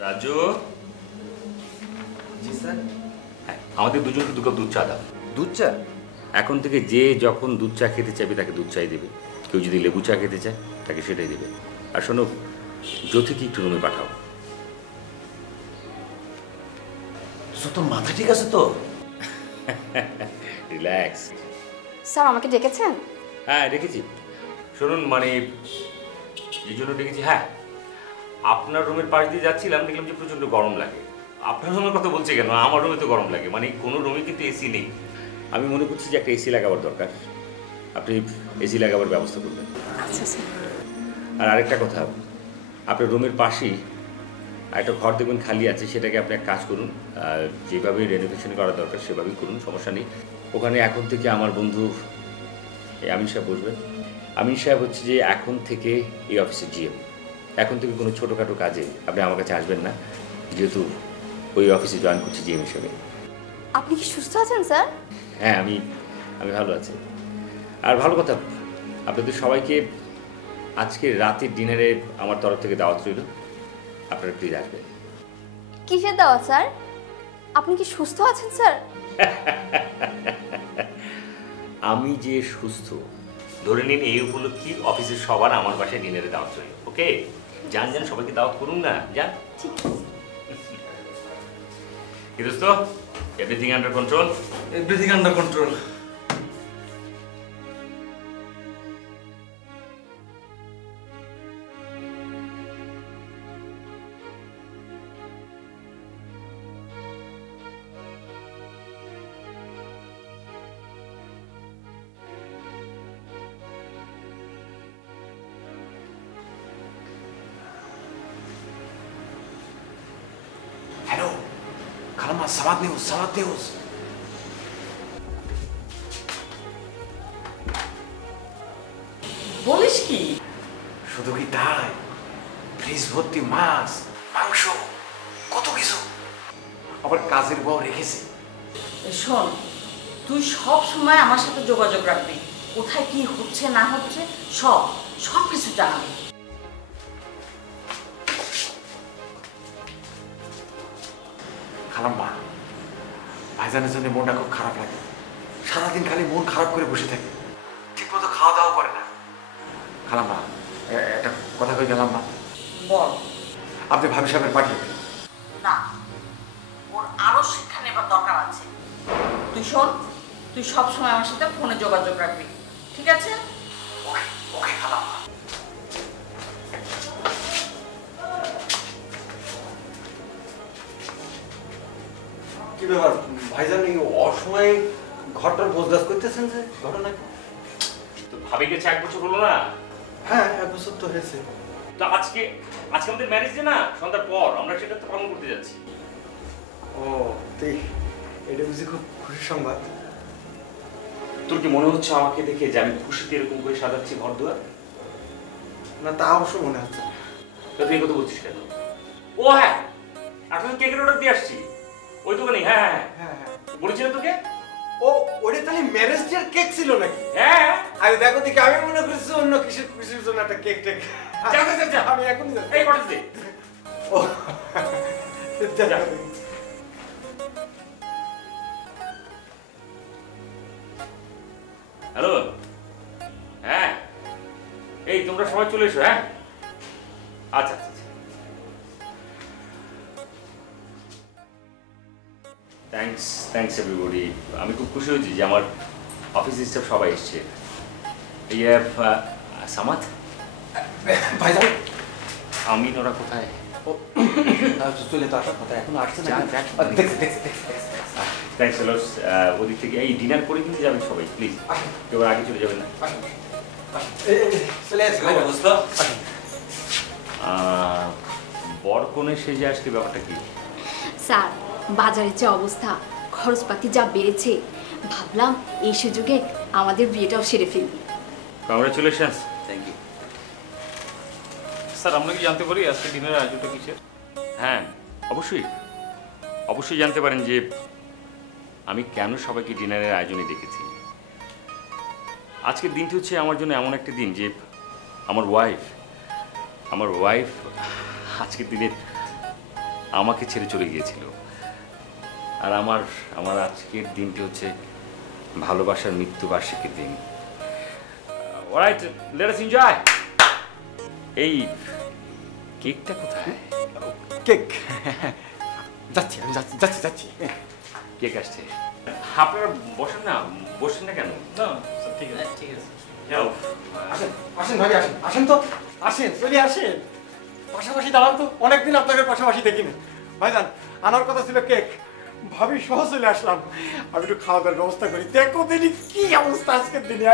রাজু। জি স্যার। আমাদের দুজনকে 2 কাপ দুধ চা দাও। দুধ চা? এখন থেকে যে যখন দুধ চা খেতে চাইবে তাকে দুধ চাই দেবে। কেউ যদি লেবু চা খেতে চায় তাকে সেটাই দেবে। আর শোনো, জ্যোতিকে একটু রুমে পাঠাও। তোর মাথা ঠিক আছে তো? রিল্যাক্স। স্যার আমাকে ডেকেছেন? হ্যাঁ রেখেছি। শুনুন মানে এই জন্য ডেকেছি, হ্যাঁ আপনার রুমের পাশ দিয়ে যাচ্ছিলাম, দেখলাম যে প্রচণ্ড গরম লাগে। আপনার রুমের কথা বলছে কেন, আমার রুমে তো গরম লাগে, মানে কোনো রুমে কিন্তু এসি নেই। আমি মনে করছি যে একটা এসি লাগাবার দরকার, আপনি এসি লাগাবার ব্যবস্থা করবেন। আচ্ছা স্যার। আর আরেকটা কথা, আপনার রুমের পাশেই একটা ঘর দেখবেন খালি আছে, সেটাকে আপনি এক কাজ করুন, যেভাবে রেনোভেশন করা দরকার সেভাবেই করুন, সমস্যা নেই। ওখানে এখন থেকে আমার বন্ধু আমিন সাহেব বসবেন। আমিন সাহেব হচ্ছে যে এখন থেকে এই অফিসের জিএম। এখন থেকে কোনো ছোটোখাটো কাজে আপনি আমার কাছে আসবেন না, যেহেতু ওই অফিসে জয়েন করছি জিএম হিসেবে। আপনি কি সুস্থ আছেন স্যার? হ্যাঁ আমি ভালো আছি। আর ভালো কথা, আপনাদের সবাইকে আজকে রাতের ডিনারে আমার তরফ থেকে দাওয়াত রইল, আপনারা প্লিজ আসবেন। কিসের দাওয়াত স্যার? আপনি কি সুস্থ আছেন স্যার? আমি যে সুস্থ ধরে নিন, এই উপলক্ষে অফিসের সবার আমার বাসায় ডিনারে দাওয়াত রইল। ওকে, যান যান, সবাইকে দাওয়াত করুন না, যান। ঠিক আছে। কি দোস্ত, everything under control? Everything under control. Hello খালাম্মা, সামাদ নিউজ, সামাদ নিউজ। বলিস কি? শুধু কি তাই, ফ্রিজ ভর্তি মাছ, মাংস, কত কিছু, আবার কাজের বউ রেখেছে। শোন, তুই সব সময় আমার সাথে যোগাযোগ রাখবি, কোথায় কি হচ্ছে না হচ্ছে সব কিছু জানাবি। খালাম্মা, ভাইজানের জন্য মনটা খুব খারাপ লাগে, সারাদিন খালি মন খারাপ করে বসে থাকে, ঠিক মতো খাওয়া দাওয়া করে না। খালাম্মা, একটা কথা কই গেলাম না? বল। আপনি ভাবি সাহেবের পাঠিয়ে দেন। না, ওর আরো শিক্ষা নেবার দরকার আছে। তুই শোন, তুই সবসময় আমার সাথে ফোনে যোগাযোগ রাখবি, ঠিক আছে? ওকে ওকে খালাম্মা। কি ব্যাপার ভাইজান, এই অসময়ে ঘরটার বোঝগাছ করতেছেন যে, ঘটনা কি? তো ভাবি গেছে 1 বছর হলো না? হ্যাঁ 1 বছর তো হয়েছে। তো আজকে আমাদের ম্যারেজ ডে না, সন্ধ্যার পর আমরা সেটা তো পালন করতে যাচ্ছি। ও তুই, এটা বুঝি খুব খুশি সংবাদ। তোর কি মনে হচ্ছে আমাকে দেখে যে আমি খুশিতে এরকম করে সাজাচ্ছি ঘর দুয়ার? না তা অবশ্য মনে হচ্ছে না। তো তুই এই কথা বলছিস কেন? ও হ্যাঁ, এখন কেকের অর্ডার দিয়ে আসছি ওই দোকানে। হ্যাঁ হ্যাঁ হ্যাঁ হ্যাঁ, বলেছি না তোকে? ও ওটা তাহলে ম্যারেজ ডে কেক ছিল নাকি? হ্যাঁ। আরে দেখো দেখি, আমি মনে করছি অন্য কিসের খুশির জন্য একটা কেক টেক। যা যা যা, আমি এখনই যাচ্ছি। এই কটেজ দে। ও যা যা। হ্যালো, হ্যাঁ এই তোমরা সবাই চলে এসো। হ্যাঁ আচ্ছা আচ্ছা। Thanks everybody. আমি খুব খুশি হয়েছি যে আমার অফিস স্টাফ সবাই এসছে। ইয়ে সামাদ, ভাইজান আমিন ওরা কোথায়? চলে তো আসার কথা, এখন আসছে না। থ্যাঙ্কস এ লট। ওদিক থেকে এই ডিনার করে কিন্তু যাবেন সবাই, প্লিজ কেউ আগে চলে যাবেন না। চলে আসছে বর কোণে সেজে আসলে ব্যাপারটা কি? স্যার, বাজারের যে অবস্থা, খরচপাতি যা বেড়েছে, ভাবলাম এই সুযোগে আমাদের বিয়েটাও সেরে ফেলি। কংগ্রাচুলেশনস। Thank you sir. আমরা কি জানতে পারি আজকে ডিনারের আয়োজনটা কিসের? হ্যাঁ অবশ্যই অবশ্যই জানতে পারেন যে আমি কেন সবাইকে ডিনারের আয়োজনে ডেকেছি। আজকের দিনটি হচ্ছে আমার জন্য এমন একটা দিন যে আমার ওয়াইফ আজকের দিনে আমাকে ছেড়ে চলে গিয়েছিল। আর আমার আজকের দিনটি হচ্ছে ভালোবাসার মৃত্যুবার্ষিকীর দিন। Alright, let us enjoy. এই কেকটা কোথায়? কেক যাচ্ছি, আমি যাচ্ছি। কেক আসছে। আপনারা বসেন না কেন? না স্যার, ঠিক আছে ঠিক আছে। আসেন আসেন ভাই, আসেন আসেন তো, আসেন চলে আসেন, পাশাপাশি দাঁড়ান তো, অনেকদিন আপনাদের পাশাপাশি দেখিনি। ভাইজান আনার কথা ছিল কেক, ভাবি সহ চলে আসলাম। আমি একটু খাওয়া দাওয়ার ব্যবস্থা করি, দেখো দিদি কি অবস্থা আজকের দিনে।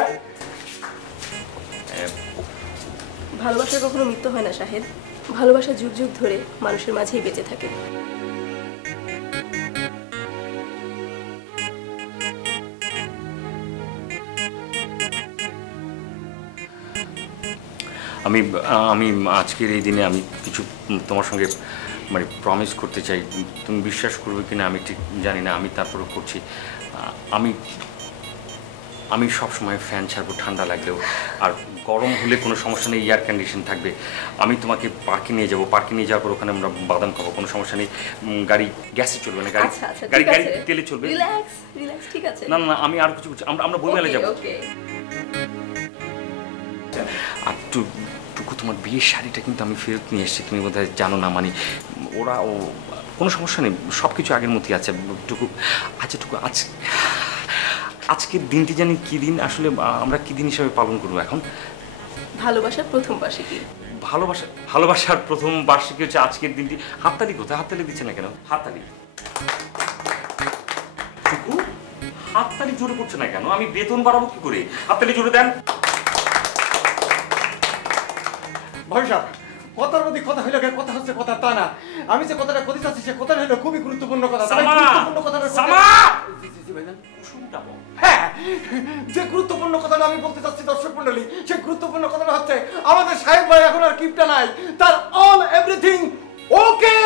ভালোবাসার কখনো মৃত্যু হয় না শাহেদ, ভালোবাসা যুগ যুগ ধরে মানুষের মাঝেই বেঁচে থাকে। আমি আমি আজকের এই দিনে আমি কিছু তোমার সঙ্গে মানে প্রমিস করতে চাই। তুমি বিশ্বাস করবে কিনা আমি ঠিক জানি না, আমি তারপরে করছি। আমি আমি সবসময় ফ্যান ছাড়বো ঠান্ডা লাগলেও, আর গরম হলে কোনো সমস্যা নেই, এয়ার কন্ডিশন থাকবে। আমি তোমাকে পার্কে নিয়ে যাবো, পার্কে নিয়ে যাওয়ার পর ওখানে আমরা বাদাম খাবো, কোনো সমস্যা নেই। গাড়ি গ্যাসে চলবে না, গাড়ি গাড়ি গাড়ি তেলে চলবে। রিল্যাক্স রিল্যাক্স, ঠিক আছে। না না আমি আর কিছু আমরা বইমেলে যাবো। আর টুকু তোমার বিয়ের শাড়িটা কিন্তু আমি ফেরত নিয়ে এসেছি, তুমি বোধহয় জানো না। মানে ওরা কোনো সমস্যা নেই, সব কিছু আগের মতোই আছে টুকু। আচ্ছা টুকু, আজকের দিনটি জানি কী দিন, আসলে আমরা কী দিন হিসাবে পালন করবো এখন? ভালোবাসার প্রথম বার্ষিকী। ভালোবাসার প্রথম বার্ষিকী হচ্ছে আজকের দিনটি। হাততালি কোথায়? হাততালি দিচ্ছে না কেন? হাততালি টুকু, হাততালি জোরে করছে না কেন? আমি বেতন বাড়াবো কি করে? হাততালি জোরে দেন। ভবিষ্যৎ কথার মধ্যে কথা হইলো, কথা হচ্ছে কথা তা না। আমি যে কথাটা কথা চাচ্ছি সে কথাটা হলো খুবই গুরুত্বপূর্ণ কথা। গুরুত্বপূর্ণ কথাটা হ্যাঁ, যে গুরুত্বপূর্ণ কথাটা আমি বলতে চাচ্ছি দর্শক মন্ডলী, সে গুরুত্বপূর্ণ কথাটা হচ্ছে আমাদের সাহেব ভাই এখন আর কিপটা নাই, তার অল এভরিথিং ওকে।